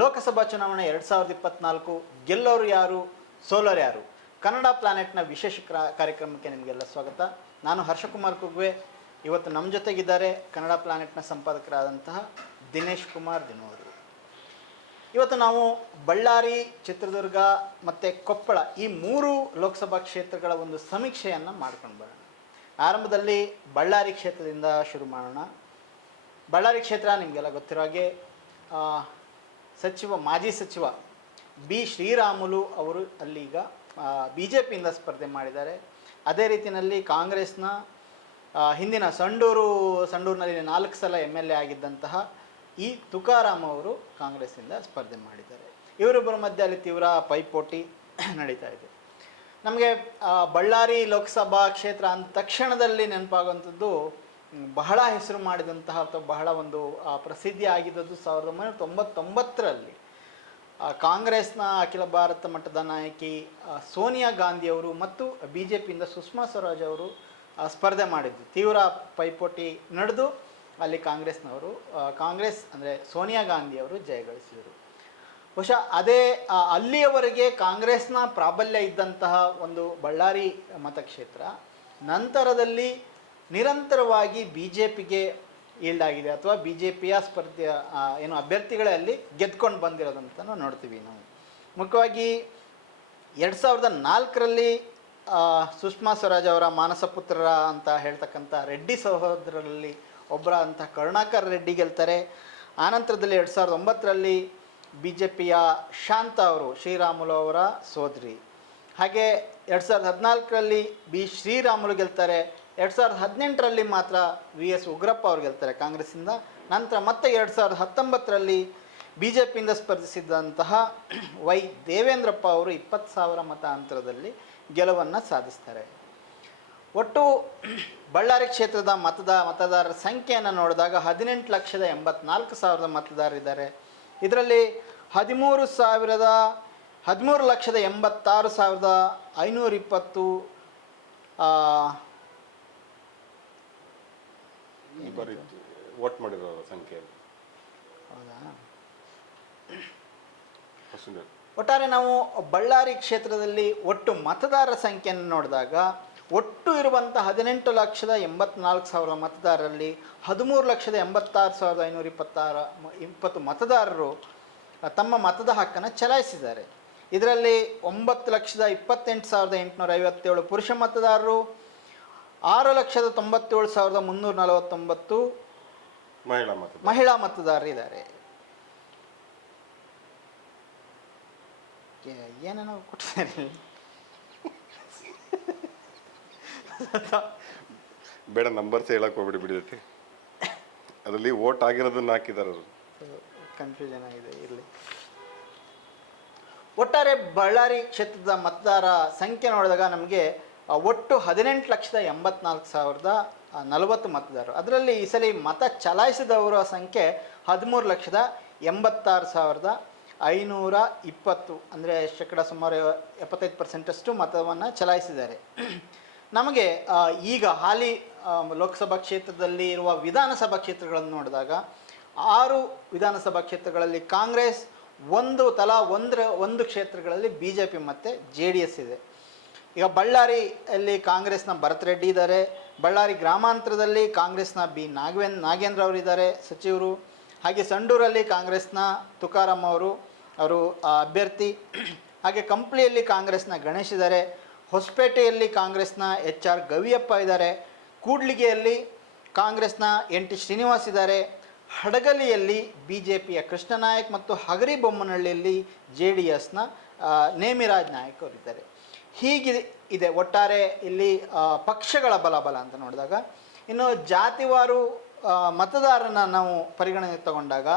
ಲೋಕಸಭಾ ಚುನಾವಣೆ 2024 ಗೆಲ್ಲೋರು ಯಾರು ಸೋಲೋರು ಯಾರು ಕನ್ನಡ ಪ್ಲಾನೆಟ್ನ ವಿಶೇಷ ಕಾರ್ಯಕ್ರಮಕ್ಕೆ ನಿಮಗೆಲ್ಲ ಸ್ವಾಗತ. ನಾನು ಹರ್ಷಕುಮಾರ್ ಕುಗ್ವೆ. ಇವತ್ತು ನಮ್ಮ ಜೊತೆಗಿದ್ದಾರೆ ಕನ್ನಡ ಪ್ಲಾನೆಟ್ನ ಸಂಪಾದಕರಾದಂತಹ ದಿನೇಶ್ ಕುಮಾರ್ ದಿನೋರು. ಇವತ್ತು ನಾವು ಬಳ್ಳಾರಿ, ಚಿತ್ರದುರ್ಗ ಮತ್ತು ಕೊಪ್ಪಳ ಈ 3 ಲೋಕಸಭಾ ಕ್ಷೇತ್ರಗಳ ಒಂದು ಸಮೀಕ್ಷೆಯನ್ನು ಮಾಡ್ಕೊಂಡು ಬರೋಣ. ಆರಂಭದಲ್ಲಿ ಬಳ್ಳಾರಿ ಕ್ಷೇತ್ರದಿಂದ ಶುರು ಮಾಡೋಣ. ಬಳ್ಳಾರಿ ಕ್ಷೇತ್ರ ನಿಮಗೆಲ್ಲ ಗೊತ್ತಿರೋ ಹಾಗೆ ಮಾಜಿ ಸಚಿವ ಬಿ ಶ್ರೀರಾಮುಲು ಅವರು ಅಲ್ಲೀಗ BJPಯಿಂದ ಸ್ಪರ್ಧೆ ಮಾಡಿದ್ದಾರೆ. ಅದೇ ರೀತಿಯಲ್ಲಿ ಕಾಂಗ್ರೆಸ್ನ ಹಿಂದಿನ ಸಂಡೂರಿನಲ್ಲಿ 4 ಸಲ MLA ಆಗಿದ್ದಂತಹ ಈ ತುಕಾರಾಮ್ ಅವರು ಕಾಂಗ್ರೆಸ್ಸಿಂದ ಸ್ಪರ್ಧೆ ಮಾಡಿದ್ದಾರೆ. ಇವರಿಬ್ಬರ ಮಧ್ಯೆ ಅಲ್ಲಿ ತೀವ್ರ ಪೈಪೋಟಿ ನಡೀತಾ ಇದೆ. ನಮಗೆ ಬಳ್ಳಾರಿ ಲೋಕಸಭಾ ಕ್ಷೇತ್ರ ಅಂದ ತಕ್ಷಣದಲ್ಲಿ ನೆನಪಾಗುವಂಥದ್ದು ಬಹಳ ಹೆಸರು ಮಾಡಿದಂತಹ ಅಥವಾ ಬಹಳ ಒಂದು ಪ್ರಸಿದ್ಧಿ ಆಗಿದ್ದದ್ದು 1999ರಲ್ಲಿ ಕಾಂಗ್ರೆಸ್ನ ಅಖಿಲ ಭಾರತ ಮಟ್ಟದ ನಾಯಕಿ ಸೋನಿಯಾ ಗಾಂಧಿಯವರು ಮತ್ತು BJPಯಿಂದ ಸುಷ್ಮಾ ಸ್ವರಾಜ್ ಅವರು ಸ್ಪರ್ಧೆ ಮಾಡಿದ್ದು. ತೀವ್ರ ಪೈಪೋಟಿ ನಡೆದು ಅಲ್ಲಿ ಕಾಂಗ್ರೆಸ್ ಅಂದರೆ ಸೋನಿಯಾ ಗಾಂಧಿಯವರು ಜಯಗಳಿಸಿದರು. ಬಹುಶಃ ಅದೇ ಅಲ್ಲಿಯವರೆಗೆ ಕಾಂಗ್ರೆಸ್ನ ಪ್ರಾಬಲ್ಯ ಇದ್ದಂತಹ ಒಂದು ಬಳ್ಳಾರಿ ಮತಕ್ಷೇತ್ರ ನಂತರದಲ್ಲಿ ನಿರಂತರವಾಗಿ BJPಗೆ ಈಲ್ಡ್ ಆಗಿದೆ ಅಥವಾ BJPಯ ಸ್ಪರ್ಧೆ ಅಭ್ಯರ್ಥಿಗಳೇ ಅಲ್ಲಿ ಗೆದ್ಕೊಂಡು ಬಂದಿರೋದಂತ ನೋಡ್ತೀವಿ ನಾವು. ಮುಖ್ಯವಾಗಿ 2004ರಲ್ಲಿ ಸುಷ್ಮಾ ಸ್ವರಾಜ್ ಅವರ ಮಾನಸ ಪುತ್ರರ ಅಂತ ಹೇಳ್ತಕ್ಕಂಥ ರೆಡ್ಡಿ ಸಹೋದರರಲ್ಲಿ ಒಬ್ಬರ ಅಂತ ಕರುಣಾಕರ್ ರೆಡ್ಡಿ ಗೆಲ್ತಾರೆ. ಆನಂತರದಲ್ಲಿ 2009ರಲ್ಲಿ BJPಯ ಶಾಂತ ಅವರು ಶ್ರೀರಾಮುಲು ಅವರ ಸೋದರಿ. ಹಾಗೆ 2014ರಲ್ಲಿ ಬಿ ಶ್ರೀರಾಮುಲು ಗೆಲ್ತಾರೆ. 2018ರಲ್ಲಿ ಮಾತ್ರ VS ಉಗ್ರಪ್ಪ ಅವರು ಗೆಲ್ತಾರೆ ಕಾಂಗ್ರೆಸ್ಸಿಂದ. ನಂತರ ಮತ್ತೆ 2019ರಲ್ಲಿ BJPಯಿಂದ ಸ್ಪರ್ಧಿಸಿದಂತಹ ವೈ ದೇವೇಂದ್ರಪ್ಪ ಅವರು 20,000 ಮತ ಅಂತರದಲ್ಲಿ ಗೆಲುವನ್ನು ಸಾಧಿಸ್ತಾರೆ. ಒಟ್ಟು ಬಳ್ಳಾರಿ ಕ್ಷೇತ್ರದ ಮತದಾರರ ಸಂಖ್ಯೆಯನ್ನು ನೋಡಿದಾಗ 18,84,000 ಮತದಾರರಿದ್ದಾರೆ. ಇದರಲ್ಲಿ 13,86,520 ವೋಟ್ ಮಾಡಿರೋ ಸಂಖ್ಯೆ. ಹೌದಾ? ಒಟ್ಟಾರೆ ನಾವು ಬಳ್ಳಾರಿ ಕ್ಷೇತ್ರದಲ್ಲಿ ಒಟ್ಟು ಮತದಾರರ ಸಂಖ್ಯೆಯನ್ನು ನೋಡಿದಾಗ ಒಟ್ಟು ಇರುವಂಥ 18,84,000 ಮತದಾರರಲ್ಲಿ 13,86,520 ಮತದಾರರು ತಮ್ಮ ಮತದ ಹಕ್ಕನ್ನು ಚಲಾಯಿಸಿದ್ದಾರೆ. ಇದರಲ್ಲಿ 9,28,857 ಪುರುಷ ಮತದಾರರು, 6,97,349 ಮಹಿಳಾ ಮತದಾರರಿದ್ದಾರೆ. ಏನೇನೋ ಕೊಟ್ಟಿದ್ದಾರೆ. ಬೇಡ, ನಂಬರ್ಸ್ ಹೇಳಕ್ ಹೋಗ್ಬಿಡಿ ಬಿಡಿದೈತಿ. ಅದರಲ್ಲಿ ವೋಟ್ ಆಗಿರೋದನ್ನ ಹಾಕಿದ್ದಾರೆ. ಕನ್ಫ್ಯೂಷನ್ ಆಗಿದೆ. ಇರಲಿ. ಒಟ್ಟಾರೆ ಬಳ್ಳಾರಿ ಕ್ಷೇತ್ರದ ಮತದಾರ ಸಂಖ್ಯೆ ನೋಡಿದಾಗ ನಮಗೆ ಒಟ್ಟು 18,84,040 ಮತದಾರರು. ಅದರಲ್ಲಿ ಈ ಸಲ ಮತ ಚಲಾಯಿಸಿದವರ ಸಂಖ್ಯೆ 13,86,520, ಅಂದರೆ ಶೇಕಡ ಸುಮಾರು 75% ಮತವನ್ನು ಚಲಾಯಿಸಿದ್ದಾರೆ. ನಮಗೆ ಈಗ ಹಾಲಿ ಲೋಕಸಭಾ ಕ್ಷೇತ್ರದಲ್ಲಿ ಇರುವ ವಿಧಾನಸಭಾ ಕ್ಷೇತ್ರಗಳನ್ನು ನೋಡಿದಾಗ 6 ವಿಧಾನಸಭಾ ಕ್ಷೇತ್ರಗಳಲ್ಲಿ ಕಾಂಗ್ರೆಸ್, ತಲಾ ಒಂದು ಕ್ಷೇತ್ರಗಳಲ್ಲಿ BJP ಮತ್ತು JDS ಇದೆ. ಈಗ ಬಳ್ಳಾರಿಯಲ್ಲಿ ಕಾಂಗ್ರೆಸ್ನ ಭರತ್ ರೆಡ್ಡಿ ಇದ್ದಾರೆ. ಬಳ್ಳಾರಿ ಗ್ರಾಮಾಂತರದಲ್ಲಿ ಕಾಂಗ್ರೆಸ್ನ ನಾಗೇಂದ್ರ ಅವರಿದ್ದಾರೆ ಸಚಿವರು. ಹಾಗೆ ಸಂಡೂರಲ್ಲಿ ಕಾಂಗ್ರೆಸ್ನ ತುಕಾರಾಮ್ ಅವರು ಅಭ್ಯರ್ಥಿ. ಹಾಗೆ ಕಂಪ್ಲಿಯಲ್ಲಿ ಕಾಂಗ್ರೆಸ್ನ ಗಣೇಶ್ ಇದ್ದಾರೆ. ಹೊಸಪೇಟೆಯಲ್ಲಿ ಕಾಂಗ್ರೆಸ್ನ HR ಗವಿಯಪ್ಪ ಇದ್ದಾರೆ. ಕೂಡ್ಲಿಗೆಯಲ್ಲಿ ಕಾಂಗ್ರೆಸ್ನ NT ಶ್ರೀನಿವಾಸ್ ಇದ್ದಾರೆ. ಹಡಗಲಿಯಲ್ಲಿ BJPಯ ಕೃಷ್ಣನಾಯಕ್ ಮತ್ತು ಹಗರಿಬೊಮ್ಮನಹಳ್ಳಿಯಲ್ಲಿ JDSನ ನೇಮಿರಾಜ್ ನಾಯಕ್ ಅವರಿದ್ದಾರೆ. ಹೀಗಿದೆ ಒಟ್ಟಾರೆ ಇಲ್ಲಿ ಪಕ್ಷಗಳ ಬಲ ಅಂತ ನೋಡಿದಾಗ. ಇನ್ನು ಜಾತಿವಾರು ಮತದಾರರನ್ನ ನಾವು ಪರಿಗಣನೆಗೆ ತಗೊಂಡಾಗ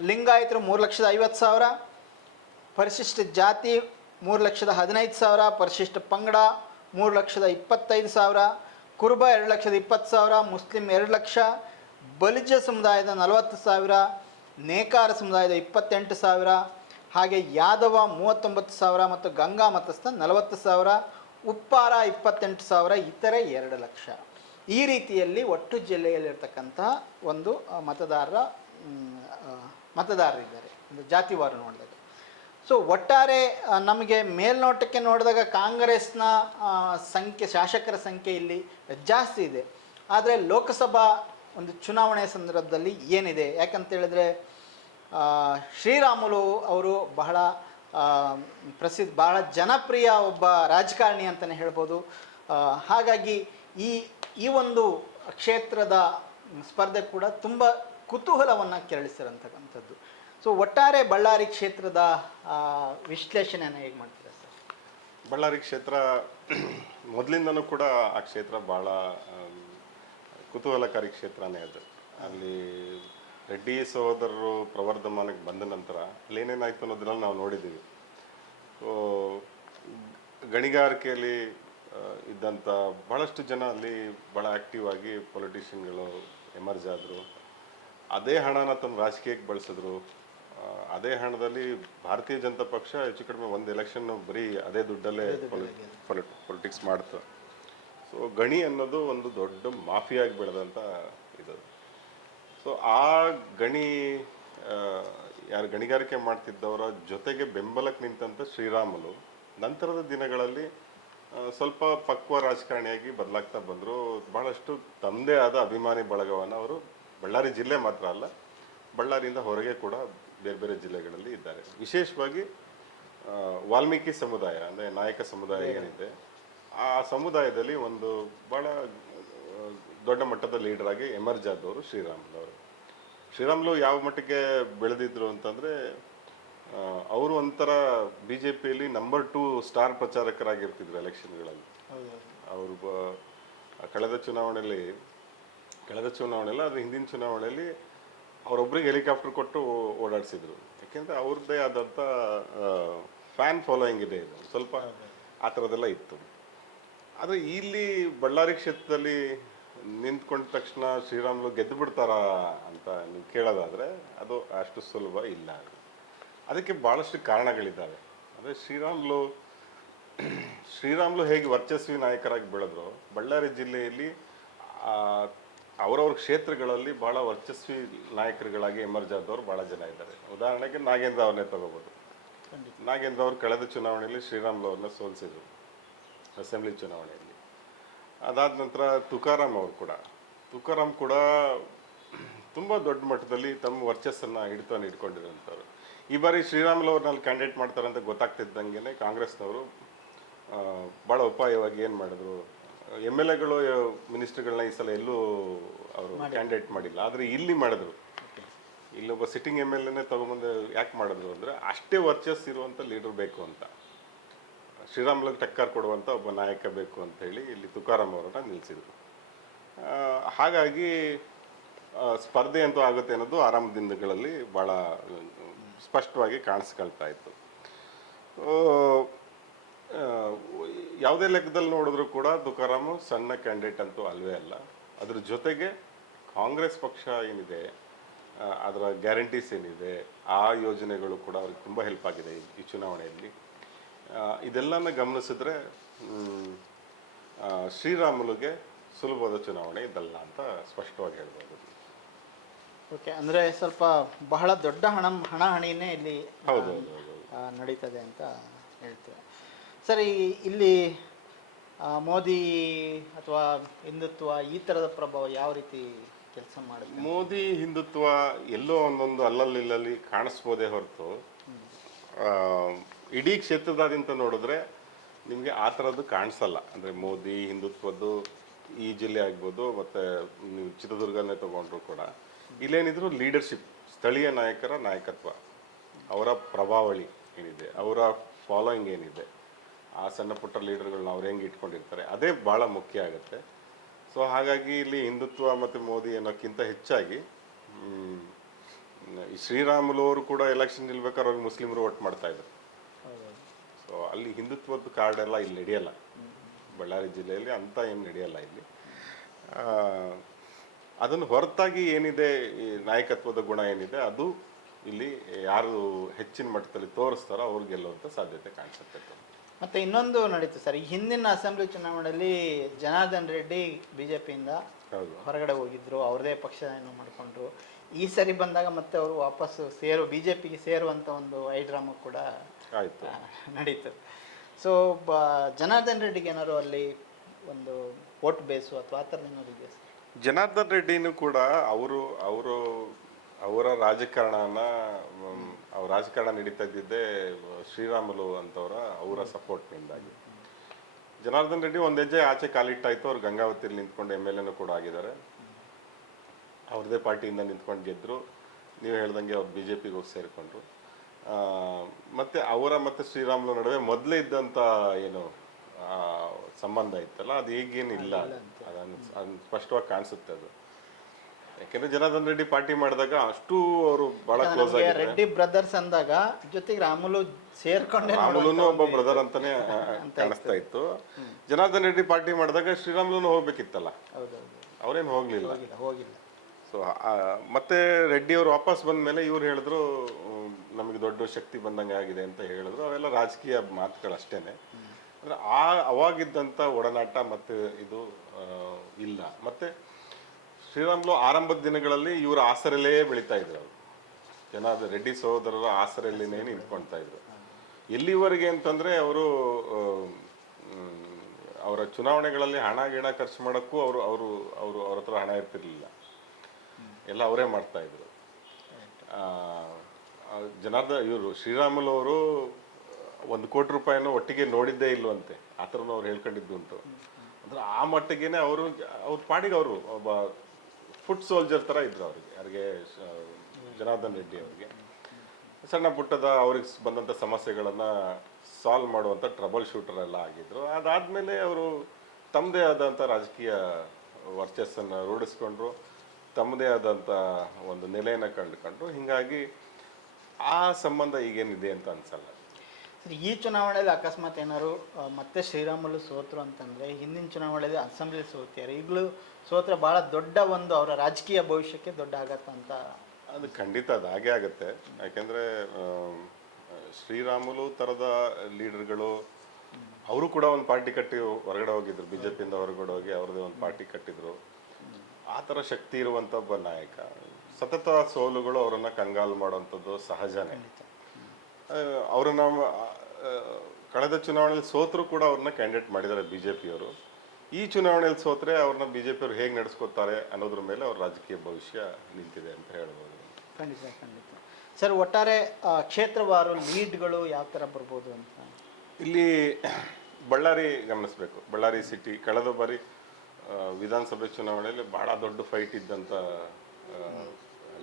ಲಿಂಗಾಯತರು 3,50,000, ಪರಿಶಿಷ್ಟ ಜಾತಿ 3,15,000, ಪರಿಶಿಷ್ಟ ಪಂಗಡ 3,25,000, ಕುರುಬ 2,20,000, ಮುಸ್ಲಿಂ 2,00,000, ಬಲಿಜ ಸಮುದಾಯದ 40,000, ನೇಕಾರ ಸಮುದಾಯದ 28,000, ಹಾಗೆ ಯಾದವ 39,000 ಮತ್ತು ಗಂಗಾ ಮತಸ್ಥ 40,000, ಉಪ್ಪಾರ 28,000, ಇತರೆ 2,00,000. ಈ ರೀತಿಯಲ್ಲಿ ಒಟ್ಟು ಜಿಲ್ಲೆಯಲ್ಲಿರ್ತಕ್ಕಂಥ ಒಂದು ಮತದಾರರಿದ್ದಾರೆ. ಒಂದು ಜಾತಿವಾರ ನೋಡಿದಾಗ. ಸೊ ಒಟ್ಟಾರೆ ನಮಗೆ ಮೇಲ್ನೋಟಕ್ಕೆ ನೋಡಿದಾಗ ಕಾಂಗ್ರೆಸ್ನ ಸಂಖ್ಯೆ, ಶಾಸಕರ ಸಂಖ್ಯೆ ಇಲ್ಲಿ ಜಾಸ್ತಿ ಇದೆ. ಆದರೆ ಲೋಕಸಭಾ ಒಂದು ಚುನಾವಣೆ ಸಂದರ್ಭದಲ್ಲಿ ಏನಿದೆ, ಯಾಕಂತ ಹೇಳಿದ್ರೆ ಶ್ರೀರಾಮುಲು ಅವರು ಬಹಳ ಬಹಳ ಜನಪ್ರಿಯ ಒಬ್ಬ ರಾಜಕಾರಣಿ ಅಂತಲೇ ಹೇಳ್ಬೋದು. ಹಾಗಾಗಿ ಈ ಒಂದು ಕ್ಷೇತ್ರದ ಸ್ಪರ್ಧೆ ಕೂಡ ತುಂಬ ಕುತೂಹಲವನ್ನು ಕೆರಳಿಸಿರೋಂಥಕ್ಕಂಥದ್ದು. ಸೊ ಒಟ್ಟಾರೆ ಬಳ್ಳಾರಿ ಕ್ಷೇತ್ರದ ವಿಶ್ಲೇಷಣೆಯನ್ನು ಹೇಗೆ ಮಾಡ್ತೀರಾ ಸರ್? ಬಳ್ಳಾರಿ ಕ್ಷೇತ್ರ ಮೊದಲಿಂದನೂ ಕೂಡ ಆ ಕ್ಷೇತ್ರ ಭಾಳ ಕುತೂಹಲಕಾರಿ ಕ್ಷೇತ್ರನೇ ಅದು. ಅಲ್ಲಿ ರೆಡ್ಡಿ ಸಹೋದರರು ಪ್ರವರ್ಧಮಾನಕ್ಕೆ ಬಂದ ನಂತರ ಅಲ್ಲೇನೇನಾಯಿತು ಅನ್ನೋದನ್ನೆಲ್ಲ ನಾವು ನೋಡಿದ್ದೀವಿ. ಸೊ ಗಣಿಗಾರಿಕೆಯಲ್ಲಿ ಇದ್ದಂಥ ಭಾಳಷ್ಟು ಜನ ಅಲ್ಲಿ ಭಾಳ ಆ್ಯಕ್ಟಿವ್ ಆಗಿ ಪೊಲಿಟಿಷಿಯನ್ಗಳು ಎಮರ್ಜ್ ಆದರು. ಅದೇ ಹಣನ ತಮ್ಮ ರಾಜಕೀಯಕ್ಕೆ ಬಳಸಿದ್ರು. ಅದೇ ಹಣದಲ್ಲಿ ಭಾರತೀಯ ಜನತಾ ಪಕ್ಷ ಹೆಚ್ಚು ಕಡಿಮೆ ಒಂದು ಎಲೆಕ್ಷನ್ ಬರೀ ಅದೇ ದುಡ್ಡಲ್ಲೇ ಪೊಲಿಟಿಕ್ಸ್ ಮಾಡ್ತು. ಸೊ ಗಣಿ ಅನ್ನೋದು ಒಂದು ದೊಡ್ಡ ಮಾಫಿಯಾಗಿ ಬೆಳೆದಂಥ ಇದು. ಸೊ ಆ ಗಣಿ ಯಾರು ಗಣಿಗಾರಿಕೆ ಮಾಡ್ತಿದ್ದವರ ಜೊತೆಗೆ ಬೆಂಬಲಕ್ಕೆ ನಿಂತಂಥ ಶ್ರೀರಾಮುಲು ನಂತರದ ದಿನಗಳಲ್ಲಿ ಸ್ವಲ್ಪ ಪಕ್ವ ರಾಜಕಾರಣಿಯಾಗಿ ಬದಲಾಗ್ತಾ ಬಂದರು. ಭಾಳಷ್ಟು ತಮ್ಮದೇ ಆದ ಅಭಿಮಾನಿ ಬಳಗವನ್ನು ಅವರು ಬಳ್ಳಾರಿ ಜಿಲ್ಲೆ ಮಾತ್ರ ಅಲ್ಲ, ಬಳ್ಳಾರಿಯಿಂದ ಹೊರಗೆ ಕೂಡ ಬೇರೆ ಬೇರೆ ಜಿಲ್ಲೆಗಳಲ್ಲಿ ಇದ್ದಾರೆ. ವಿಶೇಷವಾಗಿ ವಾಲ್ಮೀಕಿ ಸಮುದಾಯ ಅಂದರೆ ನಾಯಕ ಸಮುದಾಯ ಏನಿದೆ, ಆ ಸಮುದಾಯದಲ್ಲಿ ಒಂದು ಭಾಳ ದೊಡ್ಡ ಮಟ್ಟದ ಲೀಡರ್ ಆಗಿ ಎಮರ್ಜ್ ಆದವರು ಶ್ರೀರಾಮುಲು ಅವರು. ಶ್ರೀರಾಮುಲು ಯಾವ ಮಟ್ಟಿಗೆ ಬೆಳೆದಿದ್ರು ಅಂತಂದರೆ, ಅವರು ಒಂಥರ ಬಿ ಜೆ ಪಿಯಲ್ಲಿ ನಂಬರ್ 2 ಸ್ಟಾರ್ ಪ್ರಚಾರಕರಾಗಿರ್ತಿದ್ರು ಎಲೆಕ್ಷನ್ಗಳಲ್ಲಿ. ಅವರು ಕಳೆದ ಚುನಾವಣೆಯಲ್ಲಿ ಅದು ಹಿಂದಿನ ಚುನಾವಣೆಯಲ್ಲಿ ಅವರೊಬ್ಬರಿಗೆ ಹೆಲಿಕಾಪ್ಟರ್ ಕೊಟ್ಟು ಓಡಾಡಿಸಿದ್ರು. ಯಾಕೆಂದರೆ ಅವ್ರದ್ದೇ ಆದಂಥ ಫ್ಯಾನ್ ಫಾಲೋಯಿಂಗ್ ಇದೆ, ಇದು ಸ್ವಲ್ಪ ಆ ಥರದ್ದೆಲ್ಲ ಇತ್ತು. ಆದರೆ ಇಲ್ಲಿ ಬಳ್ಳಾರಿ ಕ್ಷೇತ್ರದಲ್ಲಿ ನಿಂತ್ಕೊಂಡ ತಕ್ಷಣ ಶ್ರೀರಾಮುಲು ಗೆದ್ದು ಬಿಡ್ತಾರಾ ಅಂತ ನೀವು ಕೇಳೋದಾದರೆ ಅದು ಅಷ್ಟು ಸುಲಭ ಇಲ್ಲ. ಅದಕ್ಕೆ ಭಾಳಷ್ಟು ಕಾರಣಗಳಿದ್ದಾವೆ. ಅಂದರೆ ಶ್ರೀರಾಮುಲು ಹೇಗೆ ವರ್ಚಸ್ವಿ ನಾಯಕರಾಗಿ ಬೆಳೆದ್ರು, ಬಳ್ಳಾರಿ ಜಿಲ್ಲೆಯಲ್ಲಿ ಅವರವ್ರ ಕ್ಷೇತ್ರಗಳಲ್ಲಿ ಭಾಳ ವರ್ಚಸ್ವಿ ನಾಯಕರುಗಳಾಗಿ ಎಮರ್ಜ್ ಆದವರು ಭಾಳ ಜನ ಇದ್ದಾರೆ. ಉದಾಹರಣೆಗೆ ನಾಗೇಂದ್ರ ಅವ್ರನ್ನೇ ತಗೋಬೋದು. ನಾಗೇಂದ್ರ ಅವರು ಕಳೆದ ಚುನಾವಣೆಯಲ್ಲಿ ಶ್ರೀರಾಮುಲು ಅವ್ರನ್ನ ಸೋಲಿಸಿದ್ರು ಅಸೆಂಬ್ಲಿ ಚುನಾವಣೆಯಲ್ಲಿ. ಅದಾದ ನಂತರ ತುಕಾರಾಮ್ ಕೂಡ ತುಂಬ ದೊಡ್ಡ ಮಟ್ಟದಲ್ಲಿ ತಮ್ಮ ವರ್ಚಸ್ಸನ್ನು ಹಿಡ್ಕೊಂಡಿರೋಂಥವ್ರು. ಈ ಬಾರಿ ಶ್ರೀರಾಮುಲು ಅವ್ರನ್ನಲ್ಲಿ ಕ್ಯಾಂಡಿಡೇಟ್ ಮಾಡ್ತಾರೆ ಅಂತ ಗೊತ್ತಾಗ್ತಿದ್ದಂಗೆ ಕಾಂಗ್ರೆಸ್ನವರು ಭಾಳ ಉಪಾಯವಾಗಿ ಏನು ಮಾಡಿದ್ರು, ಎಮ್ ಎಲ್ ಎಗಳು ಮಿನಿಸ್ಟರ್ಗಳನ್ನ ಈ ಸಲ ಎಲ್ಲೂ ಅವರು ಕ್ಯಾಂಡಿಡೇಟ್ ಮಾಡಿಲ್ಲ. ಆದರೆ ಇಲ್ಲಿ ಮಾಡಿದ್ರು. ಇಲ್ಲೊಬ್ಬ ಸಿಟ್ಟಿಂಗ್ ಎಮ್ ಎಲ್ ಎನೇ ತೊಗೊಂಬಂದು ಯಾಕೆ ಮಾಡಿದ್ರು ಅಂದರೆ, ಅಷ್ಟೇ ವರ್ಚಸ್ ಇರುವಂಥ ಲೀಡರ್ ಬೇಕು ಅಂತ, ಶ್ರೀರಾಮುಲುಗೆ ಟಕ್ಕರ್ ಕೊಡುವಂಥ ಒಬ್ಬ ನಾಯಕ ಬೇಕು ಅಂತ ಹೇಳಿ ಇಲ್ಲಿ ತುಕಾರಾಮ್ ಅವರನ್ನ ನಿಲ್ಲಿಸಿದ್ರು. ಹಾಗಾಗಿ ಸ್ಪರ್ಧೆ ಅಂತೂ ಆಗುತ್ತೆ ಅನ್ನೋದು ಆರಂಭ ದಿನಗಳಲ್ಲಿ ಭಾಳ ಸ್ಪಷ್ಟವಾಗಿ ಕಾಣಿಸ್ಕೊಳ್ತಾ ಇತ್ತು. ಯಾವುದೇ ಲೆಕ್ಕದಲ್ಲಿ ನೋಡಿದ್ರು ಕೂಡ ತುಕಾರಾಮು ಸಣ್ಣ ಕ್ಯಾಂಡಿಡೇಟ್ ಅಂತೂ ಅಲ್ವೇ ಅಲ್ಲ. ಅದ್ರ ಜೊತೆಗೆ ಕಾಂಗ್ರೆಸ್ ಪಕ್ಷ ಏನಿದೆ, ಅದರ ಗ್ಯಾರಂಟೀಸ್ ಏನಿದೆ, ಆ ಯೋಜನೆಗಳು ಕೂಡ ಅವ್ರಿಗೆ ತುಂಬ ಹೆಲ್ಪ್ ಆಗಿದೆ ಈ ಚುನಾವಣೆಯಲ್ಲಿ. ಇದೆಲ್ಲನ ಗಮನಿಸಿದ್ರೆ ಶ್ರೀರಾಮುಲುಗೆ ಸುಲಭವಾದ ಚುನಾವಣೆ ಇದಲ್ಲ ಅಂತ ಸ್ಪಷ್ಟವಾಗಿ ಹೇಳ್ಬೋದು. ಓಕೆ, ಅಂದರೆ ಸ್ವಲ್ಪ ಬಹಳ ದೊಡ್ಡ ಹಣಾಹಣಿನೇ ಇಲ್ಲಿ ನಡೀತದೆ ಅಂತ ಹೇಳ್ತೇವೆ. ಸರಿ, ಇಲ್ಲಿ ಮೋದಿ ಅಥವಾ ಹಿಂದುತ್ವ ಈ ಥರದ ಪ್ರಭಾವ ಯಾವ ರೀತಿ ಕೆಲಸ ಮಾಡುತ್ತೆ? ಮೋದಿ ಹಿಂದುತ್ವ ಎಲ್ಲೋ ಒಂದೊಂದು ಅಲ್ಲಲ್ಲಿ ಕಾಣಿಸ್ಬೋದೇ ಹೊರತು ಇಡೀ ಕ್ಷೇತ್ರದಾದ್ಯಂತ ನೋಡಿದ್ರೆ ನಿಮಗೆ ಆ ಥರದ್ದು ಕಾಣಿಸಲ್ಲ. ಅಂದರೆ ಮೋದಿ ಹಿಂದುತ್ವದ್ದು ಈ ಜಿಲ್ಲೆ ಆಗ್ಬೋದು, ಮತ್ತು ನೀವು ಚಿತ್ರದುರ್ಗನೇ ತೊಗೊಂಡ್ರು ಕೂಡ ಇಲ್ಲೇನಿದ್ರು ಲೀಡರ್ಶಿಪ್, ಸ್ಥಳೀಯ ನಾಯಕರ ನಾಯಕತ್ವ, ಅವರ ಪ್ರಭಾವಳಿ ಏನಿದೆ, ಅವರ ಫಾಲೋಯಿಂಗ್ ಏನಿದೆ, ಆ ಸಣ್ಣ ಪುಟ್ಟ ಲೀಡರ್ಗಳನ್ನ ಅವ್ರು ಹೆಂಗೆ ಇಟ್ಕೊಂಡಿರ್ತಾರೆ, ಅದೇ ಭಾಳ ಮುಖ್ಯ ಆಗುತ್ತೆ. ಸೊ ಹಾಗಾಗಿ ಇಲ್ಲಿ ಹಿಂದುತ್ವ ಮತ್ತು ಮೋದಿ ಅನ್ನೋಕ್ಕಿಂತ ಹೆಚ್ಚಾಗಿ ಈ ಶ್ರೀರಾಮುಲು ಅವರು ಕೂಡ ಎಲೆಕ್ಷನ್ ನಿಲ್ಬೇಕಾದ್ರೆ ಅವ್ರಿಗೆ ಮುಸ್ಲಿಮರು ವೋಟ್ ಮಾಡ್ತಾಯಿದ್ರು. ಸೊ ಅಲ್ಲಿ ಹಿಂದುತ್ವದ ಕಾರ್ಡ್ ಎಲ್ಲ ಇಲ್ಲಿ ನಡೆಯಲ್ಲ. ಬಳ್ಳಾರಿ ಜಿಲ್ಲೆಯಲ್ಲಿ ಅಂತ ಏನು ನಡೆಯಲ್ಲ ಇಲ್ಲಿ. ಅದನ್ನು ಹೊರತಾಗಿ ಏನಿದೆ, ಈ ನಾಯಕತ್ವದ ಗುಣ ಏನಿದೆ, ಅದು ಇಲ್ಲಿ ಯಾರು ಹೆಚ್ಚಿನ ಮಟ್ಟದಲ್ಲಿ ತೋರಿಸ್ತಾರೋ ಅವ್ರಿಗೆ ಗೆಲ್ಲುವಂಥ ಸಾಧ್ಯತೆ ಕಾಣಿಸುತ್ತೆ. ಮತ್ತು ಇನ್ನೊಂದು ನಡೀತು ಸರ್, ಈ ಹಿಂದಿನ ಅಸೆಂಬ್ಲಿ ಚುನಾವಣೆಯಲ್ಲಿ ಜನಾರ್ದನ್ ರೆಡ್ಡಿ BJPಯಿಂದ ಹೊರಗಡೆ ಹೋಗಿದ್ರು, ಅವ್ರದೇ ಪಕ್ಷ ಏನು ಮಾಡಿಕೊಂಡ್ರು. ಈ ಸರಿ ಬಂದಾಗ ಮತ್ತೆ ಅವರು ವಾಪಸ್ ಬಿ ಜೆ ಪಿಗೆ ಸೇರುವಂಥ ಒಂದು ಐಡ್ರಾಮ ಕೂಡ ಆಯಿತು. ನಡೀತು. ಸೊ ಜನಾರ್ದನ್ ರೆಡ್ಡಿಗೆ ಏನಾದ್ರು ಅಲ್ಲಿ ಒಂದು ವೋಟ್ ಬೇಸು ಅಥವಾ ಆ ಥರದ್ದು ಏನಾದ್ರು ಇದೆಯಾ ಸರ್? ಜನಾರ್ದನ್ ರೆಡ್ಡಿನೂ ಕೂಡ ಅವರು ಅವರು ಅವರ ರಾಜಕಾರಣನ ಅವ್ರ ರಾಜಕಾರಣ ನಡೀತಾ ಇದ್ದಿದ್ದೇ ಶ್ರೀರಾಮುಲು ಅಂತವರ ಅವರ ಸಪೋರ್ಟ್ನಿಂದಾಗಿ. ಜನಾರ್ದನ್ ರೆಡ್ಡಿ ಒಂದು ಹೆಜ್ಜೆ ಆಚೆ ಕಾಲಿಟ್ಟಾಯ್ತು. ಅವ್ರು ಗಂಗಾವತಿಯಲ್ಲಿ ನಿಂತ್ಕೊಂಡು MLA ಕೂಡ ಆಗಿದ್ದಾರೆ. ಅವ್ರದ್ದೇ ಪಾರ್ಟಿಯಿಂದ ನಿಂತ್ಕೊಂಡು ಗೆದ್ದರು. ನೀವು ಹೇಳ್ದಂಗೆ ಅವ್ರು BJPಗೆ ಹೋಗಿ ಸೇರಿಕೊಂಡ್ರು. ಮತ್ತು ಅವರ ಮತ್ತು ಶ್ರೀರಾಮುಲು ನಡುವೆ ಮೊದಲೇ ಇದ್ದಂಥ ಏನು ಸಂಬಂಧ ಇತ್ತಲ್ಲ, ಅದು ಈಗೇನಿಲ್ಲ. ಅದನ್ನು ಸ್ಪಷ್ಟವಾಗಿ ಕಾಣಿಸುತ್ತೆ ಅದು. ಯಾಕೆಂದ್ರೆ ಜನಾರ್ದನ್ ರೆಡ್ಡಿ ಪಾರ್ಟಿ ಮಾಡಿದಾಗ ಅಷ್ಟು ಅವರು ಬಹಳ ಕ್ಲೋಸ್ ಆಗಿದ್ದಾರೆ. ರೆಡ್ಡಿ ಬ್ರದರ್ಸ್ ಅಂದಾಗ ಜೊತೆಗೆ ರಾಮುಲು ಸೇರ್ಕೊಂಡೆ, ರಾಮುಲುನು ಒಬ್ಬ ಬ್ರದರ್ ಅಂತಾನೆ ಕಾಣಿಸ್ತಾ ಇತ್ತು. ಜನಾರ್ದನ್ ರೆಡ್ಡಿ ಪಾರ್ಟಿ ಮಾಡಿದಾಗ ಶ್ರೀರಾಮುಲು ಹೋಗ್ಬೇಕಿತ್ತಲ್ಲ, ಅವ್ರೇನು ಹೋಗ್ಲಿಲ್ಲ. ಸೊ ಮತ್ತೆ ರೆಡ್ಡಿ ಅವರು ವಾಪಸ್ ಬಂದ ಮೇಲೆ ಇವ್ರು ಹೇಳಿದ್ರು ನಮಗೆ ದೊಡ್ಡ ಶಕ್ತಿ ಬಂದಂಗೆ ಆಗಿದೆ ಅಂತ ಹೇಳಿದ್ರು. ಅವೆಲ್ಲ ರಾಜಕೀಯ ಮಾತುಗಳಷ್ಟೇನೆ. ಅಂದ್ರೆ ಅವಾಗಿದ್ದಂಥ ಒಡನಾಟ ಮತ್ತೆ ಇದು ಇಲ್ಲ. ಮತ್ತೆ ಶ್ರೀರಾಮುಲು ಆರಂಭದ ದಿನಗಳಲ್ಲಿ ಇವರ ಆಸರಲ್ಲೇ ಬೆಳೀತಾ ಇದ್ರು. ಅವರು ಜನಾರ್ದನ್ ರೆಡ್ಡಿ ಸಹೋದರರ ಆಸರಲ್ಲಿನೇ ನಿಂತ್ಕೊಳ್ತಾ ಇದ್ರು. ಎಲ್ಲಿವರೆಗೆ ಅಂತಂದ್ರೆ ಅವರು ಅವರ ಚುನಾವಣೆಗಳಲ್ಲಿ ಹಣ ಗಿಣ ಖರ್ಚು ಮಾಡೋಕ್ಕೂ ಅವ್ರ ಹತ್ರ ಹಣ ಇರ್ತಿರ್ಲಿಲ್ಲ, ಎಲ್ಲ ಅವರೇ ಮಾಡ್ತಾ ಇದ್ರು. ಇವರು ಶ್ರೀರಾಮುಲು ಅವರು 1 ಕೋಟಿ ರೂಪಾಯಿನೂ ಒಟ್ಟಿಗೆ ನೋಡಿದ್ದೇ ಇಲ್ವಂತೆ, ಆ ಥರನೂ ಅವ್ರು ಹೇಳ್ಕೊಂಡಿದ್ದು ಉಂಟು. ಅಂದ್ರೆ ಆ ಮಟ್ಟಿಗೆನೆ ಅವ್ರ ಪಾಡಿಗೆ ಅವರು ಒಬ್ಬ ಫುಟ್ ಸೋಲ್ಜರ್ ಥರ ಇದ್ರು. ಯಾರಿಗೆ ಜನಾರ್ದನ್ ರೆಡ್ಡಿ ಅವರಿಗೆ ಸಣ್ಣ ಪುಟ್ಟದ ಅವ್ರಿಗೆ ಬಂದಂಥ ಸಮಸ್ಯೆಗಳನ್ನು ಸಾಲ್ವ್ ಮಾಡುವಂಥ ಟ್ರಬಲ್ ಶೂಟರ್ ಎಲ್ಲ ಆಗಿದ್ರು. ಅದಾದಮೇಲೆ ಅವರು ತಮ್ಮದೇ ಆದಂಥ ರಾಜಕೀಯ ವರ್ಚಸ್ಸನ್ನು ರೂಢಿಸ್ಕೊಂಡ್ರು, ತಮ್ಮದೇ ಆದಂಥ ಒಂದು ನೆಲೆಯನ್ನು ಕಂಡುಕೊಂಡ್ರು. ಹೀಗಾಗಿ ಆ ಸಂಬಂಧ ಈಗೇನಿದೆ ಅಂತ ಅನ್ಸಲ್ಲ. ಈ ಚುನಾವಣೆಯಲ್ಲಿ ಅಕಸ್ಮಾತ್ ಏನಾದ್ರು ಮತ್ತೆ ಶ್ರೀರಾಮುಲು ಸೋತರು ಅಂತಂದರೆ, ಹಿಂದಿನ ಚುನಾವಣೆಯಲ್ಲಿ ಅಸೆಂಬ್ಲಿ ಸೋತಿದ್ದಾರೆ, ಈಗಲೂ ಸೋತ್ರೆ ಭಾಳ ದೊಡ್ಡ ಒಂದು ಅವರ ರಾಜಕೀಯ ಭವಿಷ್ಯಕ್ಕೆ ದೊಡ್ಡ ಆಘಾತ ಅಂತ. ಅದು ಖಂಡಿತ ಅದು ಹಾಗೇ ಆಗುತ್ತೆ. ಯಾಕೆಂದರೆ ಶ್ರೀರಾಮುಲು ಥರದ ಲೀಡರ್ಗಳು ಅವರು ಕೂಡ ಒಂದು ಪಾರ್ಟಿ ಕಟ್ಟಿ ಹೊರಗಡೆ ಹೋಗಿದ್ರು, BJPಯಿಂದ ಹೊರಗಡೆ ಹೋಗಿ ಅವ್ರದ್ದೇ ಒಂದು ಪಾರ್ಟಿ ಕಟ್ಟಿದ್ರು. ಆ ಥರ ಶಕ್ತಿ ಇರುವಂಥ ಒಬ್ಬ ನಾಯಕ ಸತತ ಸೋಲುಗಳು ಅವರನ್ನು ಕಂಗಾಲು ಮಾಡುವಂಥದ್ದು ಸಹಜನೇ. ಅವರನ್ನ ಕಳೆದ ಚುನಾವಣೆಯಲ್ಲಿ ಸೋತರು ಕೂಡ ಅವ್ರನ್ನ ಕ್ಯಾಂಡಿಡೇಟ್ ಮಾಡಿದ್ದಾರೆ BJPಯವರು. ಈ ಚುನಾವಣೆಯಲ್ಲಿ ಸೋತ್ರೆ ಅವ್ರನ್ನ BJPಯವರು ಹೇಗೆ ನಡೆಸ್ಕೊತಾರೆ ಅನ್ನೋದ್ರ ಮೇಲೆ ಅವ್ರ ರಾಜಕೀಯ ಭವಿಷ್ಯ ನಿಂತಿದೆ ಅಂತ ಹೇಳ್ಬೋದು. ಖಂಡಿತ ಖಂಡಿತ ಸರ್. ಒಟ್ಟಾರೆ ಕ್ಷೇತ್ರವಾರು ಲೀಡ್ಗಳು ಯಾವ ಥರ ಬರ್ಬೋದು ಅಂತ ಇಲ್ಲಿ ಬಳ್ಳಾರಿ ಗಮನಿಸಬೇಕು. ಬಳ್ಳಾರಿ ಸಿಟಿ ಕಳೆದ ಬಾರಿ ವಿಧಾನಸಭೆ ಚುನಾವಣೆಯಲ್ಲಿ ಬಹಳ ದೊಡ್ಡ ಫೈಟ್ ಇದ್ದಂಥ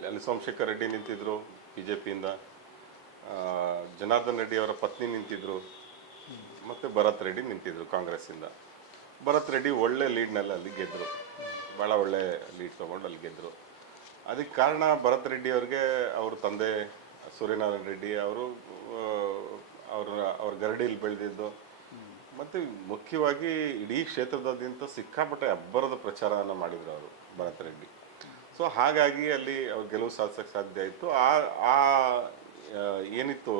ಅಲ್ಲಿ ಸೋಮಶೇಖರ್ ರೆಡ್ಡಿ ನಿಂತಿದ್ರು BJPಯಿಂದ, ಜನಾರ್ದನ್ ರೆಡ್ಡಿ ಅವರ ಪತ್ನಿ ನಿಂತಿದ್ರು, ಮತ್ತು ಭರತ್ ರೆಡ್ಡಿ ನಿಂತಿದ್ರು ಕಾಂಗ್ರೆಸ್ಸಿಂದ. ಭರತ್ ರೆಡ್ಡಿ ಒಳ್ಳೆ ಲೀಡ್ನಲ್ಲಿ ಅಲ್ಲಿ ಗೆದ್ದರು, ಭಾಳ ಒಳ್ಳೆ ಲೀಡ್ ತೊಗೊಂಡು ಅಲ್ಲಿ ಗೆದ್ದರು. ಅದಕ್ಕೆ ಕಾರಣ ಭರತ್ ರೆಡ್ಡಿ ಅವ್ರಿಗೆ ಅವ್ರ ತಂದೆ ಸೂರ್ಯನಾರಾಯಣ ರೆಡ್ಡಿ ಅವರು ಅವ್ರ ಗರಡಿಯಲ್ಲಿ ಬೆಳೆದಿದ್ದು, ಮತ್ತು ಮುಖ್ಯವಾಗಿ ಇಡೀ ಕ್ಷೇತ್ರದಾದ್ಯಂತ ಸಿಕ್ಕಾಪಟ್ಟೆ ಅಬ್ಬರದ ಪ್ರಚಾರವನ್ನು ಮಾಡಿದರು ಅವರು ಭರತ್ ರೆಡ್ಡಿ. ಸೊ ಹಾಗಾಗಿ ಅಲ್ಲಿ ಅವ್ರು ಗೆಲುವು ಸಾಧಿಸೋಕ್ಕೆ ಸಾಧ್ಯ ಆಯಿತು. ಆ ಏನಿತ್ತು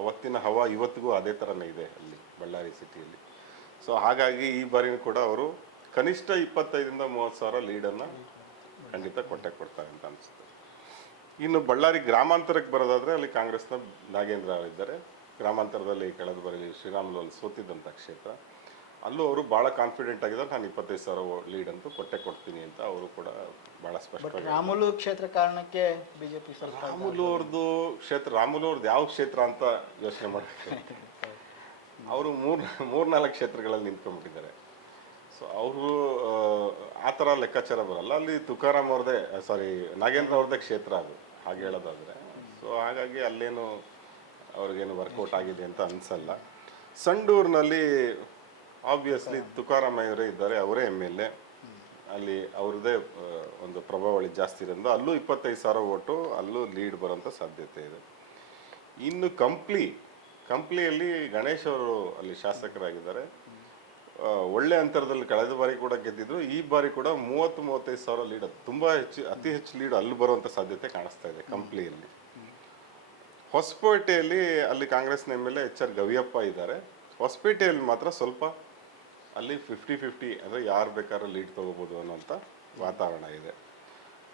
ಅವತ್ತಿನ ಹವಾ ಇವತ್ತಿಗೂ ಅದೇ ಥರನೇ ಇದೆ ಅಲ್ಲಿ ಬಳ್ಳಾರಿ ಸಿಟಿಯಲ್ಲಿ. ಸೊ ಹಾಗಾಗಿ ಈ ಬಾರಿನೂ ಕೂಡ ಅವರು ಕನಿಷ್ಠ 25,000 to 30,000 ಲೀಡನ್ನು ಖಂಡಿತ ಕೊಡ್ತಾರೆ ಅಂತ ಅನಿಸುತ್ತೆ. ಇನ್ನು ಬಳ್ಳಾರಿ ಗ್ರಾಮಾಂತರಕ್ಕೆ ಬರೋದಾದರೆ ಅಲ್ಲಿ ಕಾಂಗ್ರೆಸ್ನ ನಾಗೇಂದ್ರ ಅವರಿದ್ದಾರೆ. ಗ್ರಾಮಾಂತರದಲ್ಲಿ ಕಳೆದ ಬಾರಿ ಶ್ರೀರಾಮುಲು ಅಲ್ಲಿ ಸೋತಿದ್ದಂಥ ಕ್ಷೇತ್ರ, ಅಲ್ಲೂ ಅವರು ಭಾಳ ಕಾನ್ಫಿಡೆಂಟ್ ಆಗಿದ್ದಾರೆ. ನಾನು 25,000 ಲೀಡ್ ಅಂತೂ ಕೊಡ್ತೀನಿ ಅಂತ ಅವರು ಕೂಡ ಭಾಳ ಸ್ಪಷ್ಟ. ರಾಮುಲು ಕ್ಷೇತ್ರ ಕಾರಣಕ್ಕೆ BJP ಸ್ವಲ್ಪ ರಾಮುಲು ಅವ್ರದ್ದು ಕ್ಷೇತ್ರ, ರಾಮುಲು ಅವ್ರದ್ದು ಯಾವ ಕ್ಷೇತ್ರ ಅಂತ ಯೋಚನೆ ಮಾಡಬೇಕು. ಅವರು 3-4 ಕ್ಷೇತ್ರಗಳಲ್ಲಿ ನಿಂತ್ಕೊಂಡ್ಬಿಟ್ಟಿದ್ದಾರೆ. ಸೊ ಅವರು ಆ ಥರ ಲೆಕ್ಕಾಚಾರ ಬರಲ್ಲ. ಅಲ್ಲಿ ತುಕಾರಾಮ್ ಅವ್ರದ್ದೇ ನಾಗೇಂದ್ರ ಅವ್ರದ್ದೇ ಕ್ಷೇತ್ರ ಅದು, ಹಾಗೆ ಹೇಳೋದಾದರೆ. ಸೊ ಹಾಗಾಗಿ ಅಲ್ಲೇನು ಅವ್ರಿಗೇನು ವರ್ಕೌಟ್ ಆಗಿದೆ ಅಂತ ಅನಿಸಲ್ಲ. ಸಂಡೂರಿನಲ್ಲಿ ಆಬ್ವಿಯಸ್ಲಿ ತುಕಾರಾಮಯ್ಯವರೇ ಇದ್ದಾರೆ, ಅವರೇ MLA. ಅಲ್ಲಿ ಅವ್ರದ್ದೇ ಒಂದು ಪ್ರಭಾವಳಿ ಜಾಸ್ತಿ ಇರೋದ್ರಿಂದ ಅಲ್ಲೂ 25,000 ಓಟು, ಅಲ್ಲೂ ಲೀಡ್ ಬರೋಂಥ ಸಾಧ್ಯತೆ ಇದೆ. ಇನ್ನು ಕಂಪ್ಲಿಯಲ್ಲಿ ಗಣೇಶ್ ಅವರು ಅಲ್ಲಿ ಶಾಸಕರಾಗಿದ್ದಾರೆ. ಒಳ್ಳೆ ಅಂತರದಲ್ಲಿ ಕಳೆದ ಬಾರಿ ಕೂಡ ಗೆದ್ದಿದ್ರು. ಈ ಬಾರಿ ಕೂಡ 30-35,000 ಲೀಡ್, ತುಂಬ ಅತಿ ಹೆಚ್ಚು ಲೀಡ್ ಅಲ್ಲಿ ಬರುವಂಥ ಸಾಧ್ಯತೆ ಕಾಣಿಸ್ತಾ ಇದೆ ಕಂಪ್ಲಿಯಲ್ಲಿ. ಹೊಸಪೇಟೆಯಲ್ಲಿ ಅಲ್ಲಿ ಕಾಂಗ್ರೆಸ್ನ MLA HR ಗವಿಯಪ್ಪ ಇದ್ದಾರೆ. ಹೊಸಪೇಟೆಯಲ್ಲಿ ಮಾತ್ರ ಸ್ವಲ್ಪ ಅಲ್ಲಿ 50-50, ಅಂದರೆ ಯಾರು ಬೇಕಾದ್ರೂ ಲೀಡ್ ತೊಗೋಬೋದು ಅನ್ನೋಂಥ ವಾತಾವರಣ ಇದೆ.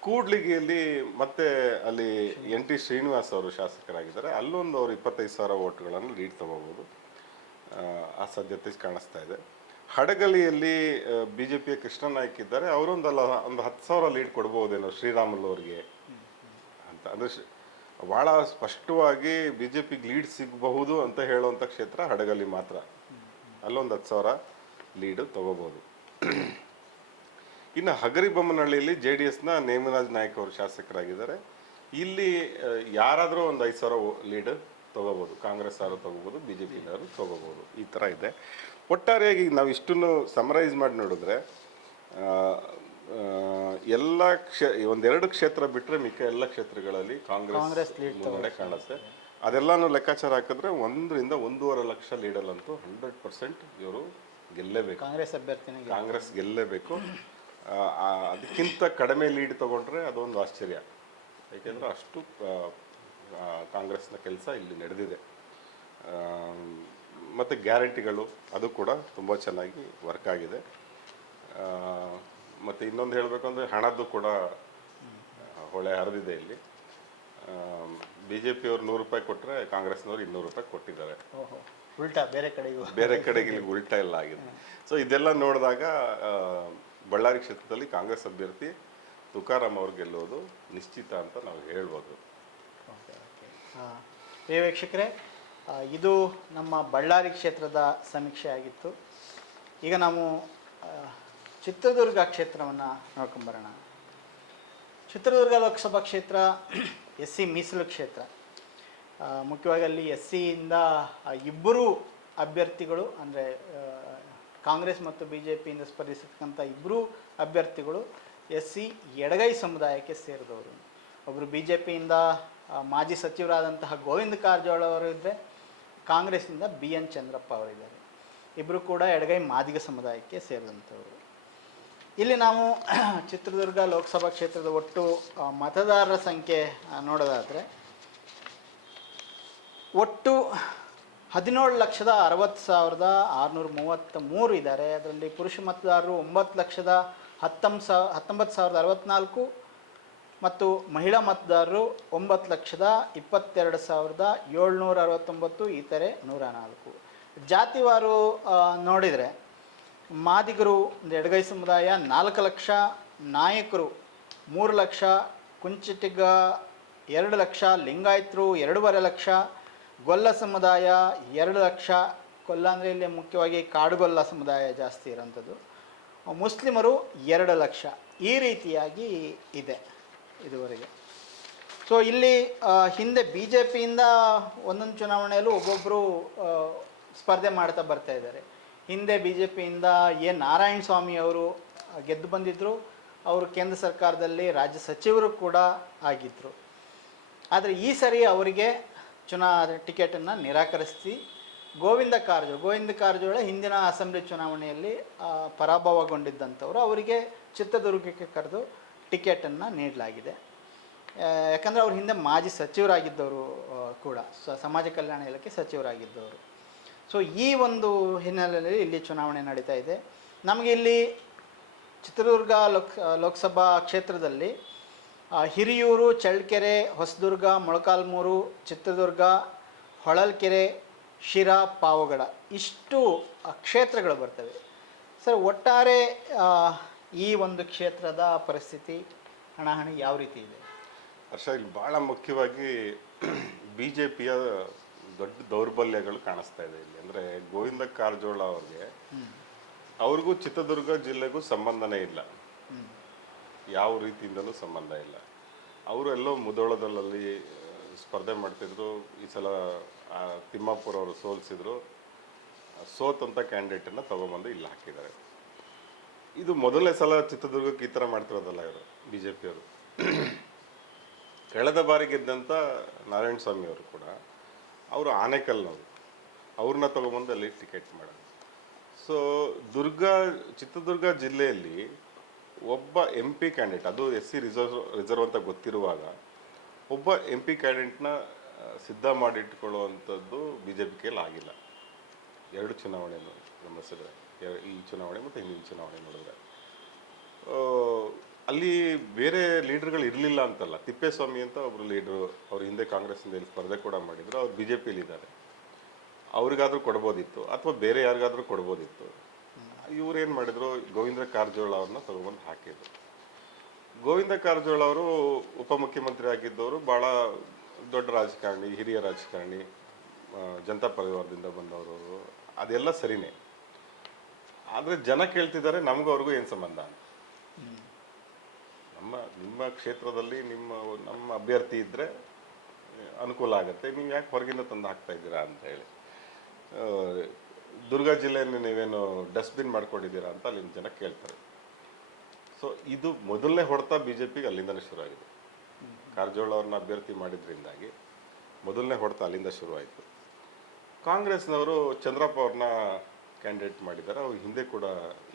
ಕೂಡ್ಲಿಗಿಯಲ್ಲಿ ಮತ್ತೆ ಅಲ್ಲಿ ಎನ್ ಟಿ ಶ್ರೀನಿವಾಸ್ ಅವರು ಶಾಸಕರಾಗಿದ್ದಾರೆ, ಅಲ್ಲೊಂದು ಅವರು 25,000 ಓಟ್ಗಳನ್ನು ಲೀಡ್ ತಗೋಬೋದು, ಆ ಸಾಧ್ಯತೆ ಕಾಣಿಸ್ತಾ ಇದೆ. ಹಡಗಲಿಯಲ್ಲಿ ಬಿ ಜೆ ಪಿಯ ಕೃಷ್ಣ ನಾಯ್ಕ್ ಇದ್ದಾರೆ, ಅವರೊಂದಲ್ಲ ಒಂದು 10,000 ಲೀಡ್ ಕೊಡ್ಬೋದೇನೋ ಶ್ರೀರಾಮುಲು ಅವರಿಗೆ ಅಂತ. ಅಂದರೆ ಭಾಳ ಸ್ಪಷ್ಟವಾಗಿ ಬಿ ಜೆ ಪಿಗೆ ಲೀಡ್ ಸಿಗಬಹುದು ಅಂತ ಹೇಳುವಂಥ ಕ್ಷೇತ್ರ ಹಡಗಲಿ ಮಾತ್ರ. ಅಲ್ಲೊಂದು 10,000 ಲೀಡು ತಗೋಬೋದು. ಇನ್ನು ಹಗರಿಬೊಮ್ಮನಹಳ್ಳಿಯಲ್ಲಿ ಜೆ ಡಿ ಎಸ್ನ ನೇಮಿರಾಜ್ ನಾಯ್ಕ್ ಅವರು ಶಾಸಕರಾಗಿದ್ದಾರೆ. ಇಲ್ಲಿ ಯಾರಾದರೂ ಒಂದು 5,000 ಲೀಡ್ ತೊಗೋಬೋದು, ಕಾಂಗ್ರೆಸ್ ಅವರು ತೊಗೋಬೋದು, ಬಿ ಜೆ ಪಿನವರು ತೊಗೋಬೋದು, ಈ ಥರ ಇದೆ. ಒಟ್ಟಾರೆಯಾಗಿ ನಾವು ಇಷ್ಟನ್ನು ಸಮರೈಸ್ ಮಾಡಿ ನೋಡಿದ್ರೆ ಎಲ್ಲ ಒಂದೆರಡು ಕ್ಷೇತ್ರ ಬಿಟ್ಟರೆ ಮಿಕ್ಕ ಎಲ್ಲ ಕ್ಷೇತ್ರಗಳಲ್ಲಿ ಕಾಂಗ್ರೆಸ್ ಮುನ್ನಡೆ ಕಾಣುತ್ತೆ. ಅದೆಲ್ಲನೂ ಲೆಕ್ಕಾಚಾರ ಹಾಕಿದ್ರೆ 1ರಿಂದ 1.5 ಲಕ್ಷ ಲೀಡಲ್ಲಂತೂ 100% ಇವರು ಗೆಲ್ಲೇಬೇಕು, ಕಾಂಗ್ರೆಸ್ ಗೆಲ್ಲೇಬೇಕು. ಅದಕ್ಕಿಂತ ಕಡಿಮೆ ಲೀಡ್ ತೊಗೊಂಡ್ರೆ ಅದೊಂದು ಆಶ್ಚರ್ಯ, ಏಕೆಂದರೆ ಅಷ್ಟು ಕಾಂಗ್ರೆಸ್ನ ಕೆಲಸ ಇಲ್ಲಿ ನಡೆದಿದೆ. ಮತ್ತು ಗ್ಯಾರಂಟಿಗಳು ಅದು ಕೂಡ ತುಂಬ ಚೆನ್ನಾಗಿ ವರ್ಕ್ ಆಗಿದೆ. ಮತ್ತು ಇನ್ನೊಂದು ಹೇಳಬೇಕು ಅಂದರೆ ಹಣದ್ದು ಕೂಡ ಹೊಳೆ ಹರಿದಿದೆ ಇಲ್ಲಿ. ಬಿ ಜೆ ಪಿಯವ್ರು 100 ರೂಪಾಯಿ ಕೊಟ್ಟರೆ ಕಾಂಗ್ರೆಸ್ನವ್ರು 200 ರೂಪಾಯಿ ಕೊಟ್ಟಿದ್ದಾರೆ. ಉಲ್ಟಾ ಬೇರೆ ಕಡೆಗೆ ಉಲ್ಟಾ ಎಲ್ಲ ಆಗಿದೆ. ಸೊ ಇದೆಲ್ಲ ನೋಡಿದಾಗ ಬಳ್ಳಾರಿ ಕ್ಷೇತ್ರದಲ್ಲಿ ಕಾಂಗ್ರೆಸ್ ಅಭ್ಯರ್ಥಿ ತುಕಾರಾಮ್ ಅವ್ರು ಗೆಲ್ಲೋದು ನಿಶ್ಚಿತ ಅಂತ ನಾವು ಹೇಳ್ಬೋದು. ವೀಕ್ಷಕರೇ, ಇದು ನಮ್ಮ ಬಳ್ಳಾರಿ ಕ್ಷೇತ್ರದ ಸಮೀಕ್ಷೆ ಆಗಿತ್ತು. ಈಗ ನಾವು ಚಿತ್ರದುರ್ಗ ಕ್ಷೇತ್ರವನ್ನು ನೋಡ್ಕೊಂಬರೋಣ. ಚಿತ್ರದುರ್ಗ ಲೋಕಸಭಾ ಕ್ಷೇತ್ರ SC ಮೀಸಲು ಕ್ಷೇತ್ರ. ಮುಖ್ಯವಾಗಿ ಅಲ್ಲಿ SCಯಿಂದ ಇಬ್ಬರು ಅಭ್ಯರ್ಥಿಗಳು, ಅಂದರೆ ಕಾಂಗ್ರೆಸ್ ಮತ್ತು ಬಿ ಜೆ ಪಿಯಿಂದ ಸ್ಪರ್ಧಿಸತಕ್ಕಂಥ ಇಬ್ಬರು ಅಭ್ಯರ್ಥಿಗಳು SC ಎಡಗೈ ಸಮುದಾಯಕ್ಕೆ ಸೇರಿದವರು. ಒಬ್ಬರು ಬಿ ಜೆ ಪಿಯಿಂದ ಮಾಜಿ ಸಚಿವರಾದಂತಹ ಗೋವಿಂದ ಕಾರಜೋಳ ಅವರು ಇದ್ದರೆ, ಕಾಂಗ್ರೆಸ್ನಿಂದ BN ಚಂದ್ರಪ್ಪ ಅವರಿದ್ದಾರೆ. ಇಬ್ಬರು ಕೂಡ ಎಡಗೈ ಮಾದಿಗ ಸಮುದಾಯಕ್ಕೆ ಸೇರಿದಂಥವರು. ಇಲ್ಲಿ ನಾವು ಚಿತ್ರದುರ್ಗ ಲೋಕಸಭಾ ಕ್ಷೇತ್ರದ ಒಟ್ಟು ಮತದಾರರ ಸಂಖ್ಯೆ ನೋಡೋದಾದರೆ ಒಟ್ಟು 17,60,633 ಇದ್ದಾರೆ. ಅದರಲ್ಲಿ ಪುರುಷ ಮತದಾರರು 9,19,064 ಮತ್ತು ಮಹಿಳಾ ಮತದಾರರು 9,22,769, ಇತರೆ 104. ಜಾತಿವಾರು ನೋಡಿದರೆ ಮಾದಿಗರು ಒಂದು ಎಡಗೈ ಸಮುದಾಯ 4 ಲಕ್ಷ, ನಾಯಕರು 3 ಲಕ್ಷ, ಕುಂಚಿಟಿಗ 2 ಲಕ್ಷ, ಲಿಂಗಾಯತರು 2.5 ಲಕ್ಷ, ಗೊಲ್ಲ ಸಮುದಾಯ 2 ಲಕ್ಷ. ಗೊಲ್ಲ ಅಂದರೆ ಇಲ್ಲಿ ಮುಖ್ಯವಾಗಿ ಕಾಡುಗೊಲ್ಲ ಸಮುದಾಯ ಜಾಸ್ತಿ ಇರೋಂಥದ್ದು. ಮುಸ್ಲಿಮರು 2 ಲಕ್ಷ. ಈ ರೀತಿಯಾಗಿ ಇದೆ ಇದುವರೆಗೆ. ಸೊ ಇಲ್ಲಿ ಹಿಂದೆ ಬಿ ಜೆ ಪಿಯಿಂದ ಒಂದೊಂದು ಚುನಾವಣೆಯಲ್ಲೂ ಒಬ್ಬೊಬ್ಬರು ಸ್ಪರ್ಧೆ ಮಾಡ್ತಾ ಬರ್ತಾ ಇದ್ದಾರೆ. ಹಿಂದೆ ಬಿ ಜೆ ಪಿಯಿಂದ ನಾರಾಯಣ ಸ್ವಾಮಿ ಅವರು ಗೆದ್ದು ಬಂದಿದ್ದರು. ಅವರು ಕೇಂದ್ರ ಸರ್ಕಾರದಲ್ಲಿ ರಾಜ್ಯ ಸಚಿವರು ಕೂಡ ಆಗಿದ್ದರು. ಆದರೆ ಈ ಸರಿ ಅವರಿಗೆ ಟಿಕೆಟನ್ನು ನಿರಾಕರಿಸಿ ಗೋವಿಂದ ಕಾರಜೋಳ ಹಿಂದಿನ ಅಸೆಂಬ್ಲಿ ಚುನಾವಣೆಯಲ್ಲಿ ಪರಾಭವಗೊಂಡಿದ್ದಂಥವರು, ಅವರಿಗೆ ಚಿತ್ರದುರ್ಗಕ್ಕೆ ಕರೆದು ಟಿಕೆಟನ್ನು ನೀಡಲಾಗಿದೆ. ಯಾಕಂದರೆ ಅವ್ರು ಹಿಂದೆ ಮಾಜಿ ಸಚಿವರಾಗಿದ್ದವರು ಕೂಡ, ಸಮಾಜ ಕಲ್ಯಾಣ ಇಲಾಖೆ ಸಚಿವರಾಗಿದ್ದವರು. ಸೊ ಈ ಒಂದು ಹಿನ್ನೆಲೆಯಲ್ಲಿ ಇಲ್ಲಿ ಚುನಾವಣೆ ನಡೀತಾ ಇದೆ. ನಮಗೆ ಇಲ್ಲಿ ಚಿತ್ರದುರ್ಗ ಲೋಕಸಭಾ ಕ್ಷೇತ್ರದಲ್ಲಿ ಹಿರಿಯೂರು, ಚಳ್ಳಕೆರೆ, ಹೊಸದುರ್ಗ, ಮೊಳಕಾಲ್ಮೂರು, ಚಿತ್ರದುರ್ಗ, ಹೊಳಲ್ಕೆರೆ, ಶಿರಾ, ಪಾವಗಡ ಇಷ್ಟು ಕ್ಷೇತ್ರಗಳು ಬರ್ತವೆ. ಸರ್, ಒಟ್ಟಾರೆ ಈ ಒಂದು ಕ್ಷೇತ್ರದ ಪರಿಸ್ಥಿತಿ, ಹಣಾಹಣಿ ಯಾವ ರೀತಿ ಇದೆ? ಹರ್ಷ, ಇಲ್ಲಿ ಭಾಳ ಮುಖ್ಯವಾಗಿ ಬಿ ಜೆ ಪಿಯ ದೊಡ್ಡ ದೌರ್ಬಲ್ಯಗಳು ಕಾಣಿಸ್ತಾ ಇದೆ ಇಲ್ಲಿ. ಅಂದರೆ ಗೋವಿಂದ ಕಾರಜೋಳ ಅವ್ರಿಗೂ ಚಿತ್ರದುರ್ಗ ಜಿಲ್ಲೆಗೂ ಸಂಬಂಧನೇ ಇಲ್ಲ, ಯಾವ ರೀತಿಯಿಂದಲೂ ಸಂಬಂಧ ಇಲ್ಲ. ಅವರು ಎಲ್ಲೋ ಮುಧೋಳದಲ್ಲಿ ಸ್ಪರ್ಧೆ ಮಾಡ್ತಿದ್ರು. ಈ ಸಲ ತಿಮ್ಮಾಪುರ ಅವರು ಸೋಲಿಸಿದ್ರು. ಸೋತಂಥ ಕ್ಯಾಂಡಿಡೇಟನ್ನು ತೊಗೊಂಬಂದು ಇಲ್ಲಿ ಹಾಕಿದ್ದಾರೆ. ಇದು ಮೊದಲನೇ ಸಲ ಚಿತ್ರದುರ್ಗಕ್ಕೆ ಈ ಥರ ಮಾಡ್ತಿರೋದಲ್ಲ ಇವರು, ಬಿ ಜೆ ಪಿಯವರು. ಕಳೆದ ಬಾರಿ ಗೆದ್ದಂಥ ನಾರಾಯಣ ಸ್ವಾಮಿ ಅವರು ಕೂಡ ಅವರು ಆನೇಕಲ್ನವರು, ಅವ್ರನ್ನ ತೊಗೊಂಬಂದು ಅಲ್ಲಿ ಟಿಕೆಟ್ ಮಾಡೋದು. ಸೊ ಚಿತ್ರದುರ್ಗ ಜಿಲ್ಲೆಯಲ್ಲಿ ಒಬ್ಬ MP ಕ್ಯಾಂಡಿಡೇಟ್, ಅದು SC ರಿಸರ್ವ್ ಅಂತ ಗೊತ್ತಿರುವಾಗ ಒಬ್ಬ MP ಕ್ಯಾಂಡಿಡೇಟ್ನ ಸಿದ್ಧ ಮಾಡಿಟ್ಕೊಳ್ಳುವಂಥದ್ದು ಬಿ ಜೆ ಪಿ ಕೈಲಿ ಆಗಿಲ್ಲ. 2 ಚುನಾವಣೆಯನ್ನು ಗಮನಿಸಿದ್ರೆ, ಈ ಚುನಾವಣೆ ಮತ್ತು ಹಿಂದಿನ ಚುನಾವಣೆ ನೋಡಿದ್ರೆ ಅಲ್ಲಿ ಬೇರೆ ಲೀಡರ್ಗಳು ಇರಲಿಲ್ಲ ಅಂತಲ್ಲ. ತಿಪ್ಪೇಸ್ವಾಮಿ ಅಂತ ಒಬ್ರು ಲೀಡ್ರು, ಅವ್ರು ಹಿಂದೆ ಕಾಂಗ್ರೆಸ್ಸಿಂದ ಇಲ್ಲಿ ಸ್ಪರ್ಧೆ ಕೂಡ ಮಾಡಿದ್ರು, ಅವ್ರು ಬಿ ಜೆ ಪಿಲಿ ಇದ್ದಾರೆ. ಅವ್ರಿಗಾದ್ರೂ ಕೊಡ್ಬೋದಿತ್ತು, ಅಥವಾ ಬೇರೆ ಯಾರಿಗಾದ್ರೂ ಕೊಡ್ಬೋದಿತ್ತು. ಇವ್ರು ಏನು ಮಾಡಿದ್ರು, ಗೋವಿಂದ ಕಾರಜೋಳ ಅವ್ರನ್ನ ತಗೊಂಡ್ಬಂದು ಹಾಕಿದ್ರು. ಗೋವಿಂದ ಕಾರಜೋಳ ಅವರು ಉಪಮುಖ್ಯಮಂತ್ರಿ ಆಗಿದ್ದವರು, ಭಾಳ ದೊಡ್ಡ ರಾಜಕಾರಣಿ, ಹಿರಿಯ ರಾಜಕಾರಣಿ, ಜನತಾ ಪರಿವಾರದಿಂದ ಬಂದವರು, ಅದೆಲ್ಲ ಸರಿನೇ. ಆದರೆ ಜನ ಕೇಳ್ತಿದ್ದಾರೆ ನಮಗೂ ಅವ್ರಿಗೂ ಏನು ಸಂಬಂಧ ಅಂತ. ನಿಮ್ಮ ಕ್ಷೇತ್ರದಲ್ಲಿ ನಮ್ಮ ಅಭ್ಯರ್ಥಿ ಇದ್ದರೆ ಅನುಕೂಲ ಆಗುತ್ತೆ, ನೀವು ಯಾಕೆ ಹೊರಗಿಂದ ತಂದು ಹಾಕ್ತಾ ಇದ್ದೀರಾ ಅಂತ ಹೇಳಿ. ದುರ್ಗ ಜಿಲ್ಲೆಯನ್ನು ನೀವೇನು ಡಸ್ಟ್ಬಿನ್ ಮಾಡ್ಕೊಂಡಿದ್ದೀರಾ ಅಂತ ಅಲ್ಲಿನ ಜನ ಕೇಳ್ತಾರೆ. ಸೊ ಇದು ಮೊದಲನೇ ಹೊಡೆತ ಬಿ ಜೆ ಪಿಗೆ ಅಲ್ಲಿಂದನೇ ಶುರುವಾಗಿದೆ. ಕಾರಜೋಳ ಅವ್ರನ್ನ ಅಭ್ಯರ್ಥಿ ಮಾಡಿದ್ರಿಂದಾಗಿ ಮೊದಲನೇ ಹೊಡೆತ ಅಲ್ಲಿಂದ ಶುರುವಾಯಿತು. ಕಾಂಗ್ರೆಸ್ನವರು ಚಂದ್ರಪ್ಪ ಅವ್ರನ್ನ ಕ್ಯಾಂಡಿಡೇಟ್ ಮಾಡಿದ್ದಾರೆ. ಅವ್ರು ಹಿಂದೆ ಕೂಡ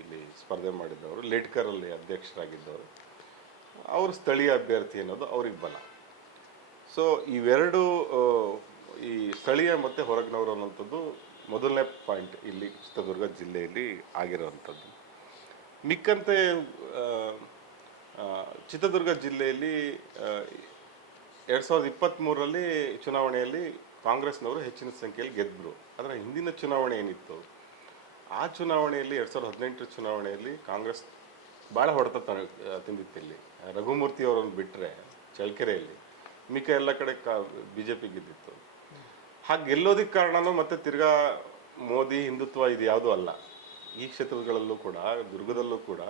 ಇಲ್ಲಿ ಸ್ಪರ್ಧೆ ಮಾಡಿದ್ದವರು, ಲೇಟ್ಕರಲ್ಲಿ ಅಧ್ಯಕ್ಷರಾಗಿದ್ದವರು. ಅವರು ಸ್ಥಳೀಯ ಅಭ್ಯರ್ಥಿ ಅನ್ನೋದು ಅವ್ರಿಗೆ ಬಲ. ಸೊ ಇವೆರಡು, ಈ ಸ್ಥಳೀಯ ಮತ್ತು ಹೊರಗಿನವರು ಅನ್ನೋಂಥದ್ದು ಮೊದಲನೇ ಪಾಯಿಂಟ್ ಇಲ್ಲಿ ಚಿತ್ರದುರ್ಗ ಜಿಲ್ಲೆಯಲ್ಲಿ ಆಗಿರುವಂಥದ್ದು. ಮಿಕ್ಕಂತೆ ಚಿತ್ರದುರ್ಗ ಜಿಲ್ಲೆಯಲ್ಲಿ 2023ರಲ್ಲಿ ಚುನಾವಣೆಯಲ್ಲಿ ಕಾಂಗ್ರೆಸ್ನವರು ಹೆಚ್ಚಿನ ಸಂಖ್ಯೆಯಲ್ಲಿ ಗೆದ್ದರು. ಆದರೆ ಹಿಂದಿನ ಚುನಾವಣೆ ಏನಿತ್ತು, ಆ ಚುನಾವಣೆಯಲ್ಲಿ 2018 ಚುನಾವಣೆಯಲ್ಲಿ ಕಾಂಗ್ರೆಸ್ ಭಾಳ ಹೊಡೆತ ತಿಂದಿತ್ತು. ಇಲ್ಲಿ ರಘುಮೂರ್ತಿ ಅವರನ್ನು ಬಿಟ್ಟರೆ ಚಳ್ಳಕೆರೆಯಲ್ಲಿ ಮಿಕ್ಕ ಎಲ್ಲ ಕಡೆ ಬಿ ಜೆ ಪಿ ಗೆದ್ದಿತ್ತು. ಹಾಗೆ ಗೆಲ್ಲೋದಕ್ಕೆ ಕಾರಣನೂ ಮತ್ತೆ ತಿರ್ಗಾ ಮೋದಿ ಹಿಂದುತ್ವ ಇದು ಯಾವುದೂ ಅಲ್ಲ. ಈ ಕ್ಷೇತ್ರಗಳಲ್ಲೂ ಕೂಡ, ದುರ್ಗದಲ್ಲೂ ಕೂಡ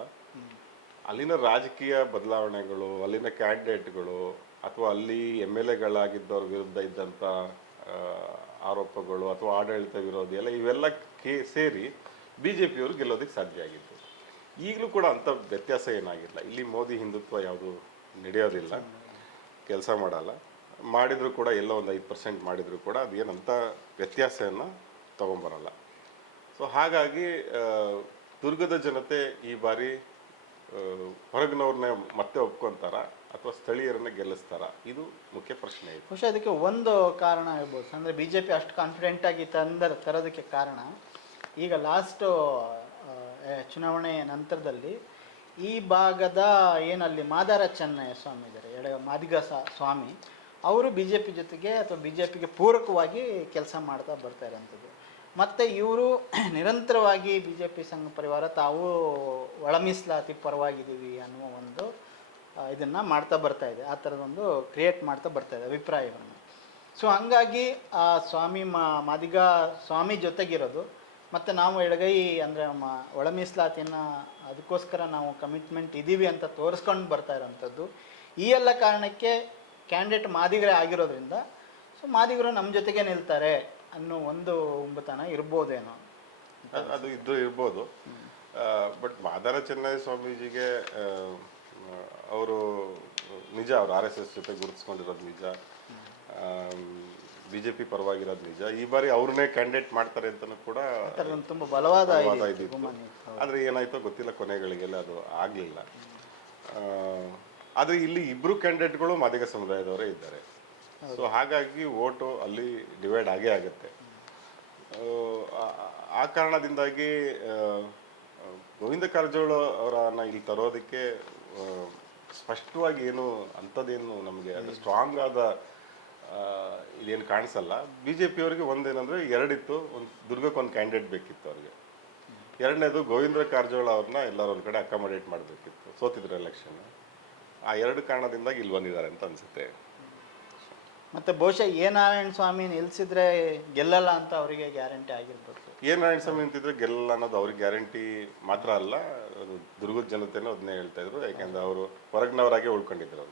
ಅಲ್ಲಿನ ರಾಜಕೀಯ ಬದಲಾವಣೆಗಳು, ಅಲ್ಲಿನ ಕ್ಯಾಂಡಿಡೇಟ್ಗಳು, ಅಥವಾ ಅಲ್ಲಿ ಎಮ್ ಎಲ್ ಎಗಳಾಗಿದ್ದವ್ರ ವಿರುದ್ಧ ಇದ್ದಂಥ ಆರೋಪಗಳು ಅಥವಾ ಆಡಳಿತ ವಿರೋಧಿ ಎಲ್ಲ ಇವೆಲ್ಲ ಸೇರಿ ಬಿ ಜೆ ಪಿಯವರು ಗೆಲ್ಲೋದಕ್ಕೆ ಸಾಧ್ಯ ಆಗಿತ್ತು. ಈಗಲೂ ಕೂಡ ಅಂಥ ವ್ಯತ್ಯಾಸ ಏನಾಗಿಲ್ಲ. ಇಲ್ಲಿ ಮೋದಿ ಹಿಂದುತ್ವ ಯಾವುದು ನಡೆಯೋದಿಲ್ಲ, ಕೆಲಸ ಮಾಡಲ್ಲ. ಮಾಡಿದರೂ ಕೂಡ ಎಲ್ಲೋ ಒಂದು 5% ಮಾಡಿದರೂ ಕೂಡ ಅದೇನಂಥ ವ್ಯತ್ಯಾಸವನ್ನು ತೊಗೊಂಬರಲ್ಲ. ಸೊ ಹಾಗಾಗಿ ದುರ್ಗದ ಜನತೆ ಈ ಬಾರಿ ಹೊರಗಿನವ್ರನ್ನೇ ಮತ್ತೆ ಒಪ್ಕೊತಾರ ಅಥವಾ ಸ್ಥಳೀಯರನ್ನ ಗೆಲ್ಲಿಸ್ತಾರ, ಇದು ಮುಖ್ಯ ಪ್ರಶ್ನೆ ಇದೆ. ಬಹುಶಃ ಅದಕ್ಕೆ ಒಂದು ಕಾರಣ ಹೇಳ್ಬೋದು. ಅಂದರೆ ಬಿ ಜೆ ಪಿ ಅಷ್ಟು ಕಾನ್ಫಿಡೆಂಟಾಗಿ ತರೋದಕ್ಕೆ ಕಾರಣ, ಈಗ ಲಾಸ್ಟು ಚುನಾವಣೆ ನಂತರದಲ್ಲಿ ಈ ಭಾಗದ ಏನಲ್ಲಿ ಮಾದಾರ ಚೆನ್ನಯ್ಯ ಸ್ವಾಮಿ ಇದ್ದಾರೆ, ಮಾದಿಗ ಸ್ವಾಮಿ, ಅವರು ಬಿ ಜೆ ಪಿ ಜೊತೆಗೆ ಅಥವಾ ಬಿ ಜೆ ಪಿಗೆ ಪೂರಕವಾಗಿ ಕೆಲಸ ಮಾಡ್ತಾ ಬರ್ತಾ ಇರೋಂಥದ್ದು. ಮತ್ತು ಇವರು ನಿರಂತರವಾಗಿ ಬಿ ಜೆ ಪಿ ಸಂಘ ಪರಿವಾರ ತಾವು ಒಳ ಮೀಸಲಾತಿ ಪರವಾಗಿದ್ದೀವಿ ಅನ್ನುವ ಒಂದು ಇದನ್ನು ಮಾಡ್ತಾ ಬರ್ತಾ ಇದೆ. ಆ ಥರದೊಂದು ಕ್ರಿಯೇಟ್ ಮಾಡ್ತಾ ಬರ್ತಾ ಇದೆ ಅಭಿಪ್ರಾಯವನ್ನು. ಸೊ ಹಂಗಾಗಿ ಆ ಸ್ವಾಮಿ ಮಾದಿಗ ಸ್ವಾಮಿ ಜೊತೆಗಿರೋದು, ಮತ್ತು ನಾವು ಎಡಗೈ ಅಂದರೆ ಒಳ ಮೀಸಲಾತಿಯನ್ನು ಅದಕ್ಕೋಸ್ಕರ ನಾವು ಕಮಿಟ್ಮೆಂಟ್ ಇದ್ದೀವಿ ಅಂತ ತೋರಿಸ್ಕೊಂಡು ಬರ್ತಾ ಇರೋವಂಥದ್ದು. ಈ ಎಲ್ಲ ಕಾರಣಕ್ಕೆ ಕ್ಯಾಂಡಿಡೇಟ್ ಮಾದಿಗರೇ ಆಗಿರೋದ್ರಿಂದ ಸೊ ಮಾದಿಗರು ನಮ್ಮ ಜೊತೆಗೆ ನಿಲ್ತಾರೆ ಅನ್ನೋ ಒಂದು ಉಂಬತನ ಇರ್ಬೋದೇನೋ. ಅದು ಇರ್ಬೋದು. ಬಟ್ ಮಾದಾರ ಚೆನ್ನಯ್ಯ ಸ್ವಾಮೀಜಿಗೆ ಅವರು ನಿಜ, ಅವರು RSS ಜೊತೆ ಗುರುತಿಸ್ಕೊಂಡಿರೋದು ನಿಜ, ಬಿ ಜೆ ಪಿ ಪರವಾಗಿರೋದು ನಿಜ. ಈ ಬಾರಿ ಅವ್ರನ್ನೇ ಕ್ಯಾಂಡಿಡೇಟ್ ಮಾಡ್ತಾರೆ ಅಂತಲೂ ಕೂಡ ತುಂಬ ಬಲವಾದ ಇದಿತ್ತು. ಆದರೆ ಏನಾಯ್ತೋ ಗೊತ್ತಿಲ್ಲ, ಕೊನೆಗಳಿಗೆಲ್ಲ ಅದು ಆಗಲಿಲ್ಲ. ಆದರೆ ಇಲ್ಲಿ ಇಬ್ಬರು ಕ್ಯಾಂಡಿಡೇಟ್ಗಳು ಮಾದಿಗ ಸಮುದಾಯದವರೇ ಇದ್ದಾರೆ. ಸೊ ಹಾಗಾಗಿ ಓಟು ಅಲ್ಲಿ ಡಿವೈಡ್ ಆಗೇ ಆಗುತ್ತೆ. ಆ ಕಾರಣದಿಂದಾಗಿ ಗೋವಿಂದ ಕಾರಜೋಳ ಅವರನ್ನ ಇಲ್ಲಿ ತರೋದಕ್ಕೆ ಸ್ಪಷ್ಟವಾಗಿ ಏನು ಅಂಥದ್ದೇನು ನಮಗೆ ಅದು ಸ್ಟ್ರಾಂಗ್ ಆದ ಇದೇನು ಕಾಣಿಸಲ್ಲ. ಬಿ ಜೆ ಪಿಯವರಿಗೆ ಒಂದೇನಂದರೆ ಎರಡಿತ್ತು, ಒಂದು ದುರ್ಗಕ್ಕೆ ಒಂದು ಕ್ಯಾಂಡಿಡೇಟ್ ಬೇಕಿತ್ತು ಅವ್ರಿಗೆ. ಎರಡನೇದು ಗೋವಿಂದ ಕಾರಜೋಳ ಅವ್ರನ್ನ ಎಲ್ಲರೂ ಒಂದು ಕಡೆ ಅಕಾಮಡೇಟ್ ಮಾಡಬೇಕಿತ್ತು, ಸೋತಿದ್ರು ಎಲೆಕ್ಷನ್. ಆ ಎರಡು ಕಾರಣದಿಂದಾಗಿ ಇಲ್ಲಿ ಬಂದಿದ್ದಾರೆ ಅಂತ ಅನಿಸುತ್ತೆ. ಮತ್ತು ಬಹುಶಃ ಎ ನಾರಾಯಣ ಸ್ವಾಮಿ ನಿಲ್ಲಿಸಿದ್ರೆ ಗೆಲ್ಲಲ್ಲ ಅಂತ ಅವರಿಗೆ ಗ್ಯಾರಂಟಿ ಆಗಿರ್ಬೇಕು. ಎ ನಾರಾಯಣ ಸ್ವಾಮಿ ನಿಂತಿದ್ರೆ ಗೆಲ್ಲಲ್ಲ ಅನ್ನೋದು ಅವ್ರಿಗೆ ಗ್ಯಾರಂಟಿ ಮಾತ್ರ ಅಲ್ಲ, ಅದು ದುರ್ಗದ ಜನತೆನೂ ಅದನ್ನೇ ಹೇಳ್ತಾ ಇದ್ರು. ಯಾಕೆಂದರೆ ಅವರು ಹೊರಗಿನವರಾಗೆ ಉಳ್ಕೊಂಡಿದ್ರು.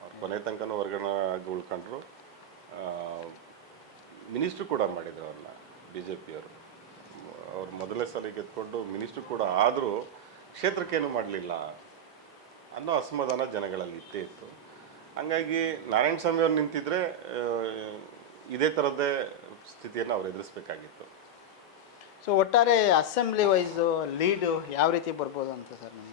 ಅವ್ರು ಕೊನೆ ತನಕನೂ ಹೊರಗನಾಗಿ ಉಳ್ಕೊಂಡ್ರು. ಮಿನಿಸ್ಟ್ರು ಕೂಡ ಮಾಡಿದ್ರು ಅವ್ರನ್ನ ಬಿ ಜೆ ಪಿಯವರು. ಅವ್ರು ಮೊದಲನೇ ಸಲ ಗೆದ್ಕೊಂಡು ಮಿನಿಸ್ಟ್ರು ಕೂಡ ಆದರೂ ಕ್ಷೇತ್ರಕ್ಕೇನು ಮಾಡಲಿಲ್ಲ ಅನ್ನೋ ಅಸಮಾಧಾನ ಜನಗಳಲ್ಲಿ ಇತ್ತೇ ಇತ್ತು. ಹಂಗಾಗಿ ನಾರಾಯಣ ಸ್ವಾಮಿ ಅವ್ರು ನಿಂತಿದ್ರೆ ಇದೇ ಥರದ್ದೇ ಸ್ಥಿತಿಯನ್ನು ಅವ್ರು ಎದುರಿಸ್ಬೇಕಾಗಿತ್ತು. ಸೊ ಒಟ್ಟಾರೆ ಅಸೆಂಬ್ಲಿ ವೈಸು ಲೀಡು ಯಾವ ರೀತಿ ಬರ್ಬೋದು ಅಂತ ಸರ್ ನಮ್ಮ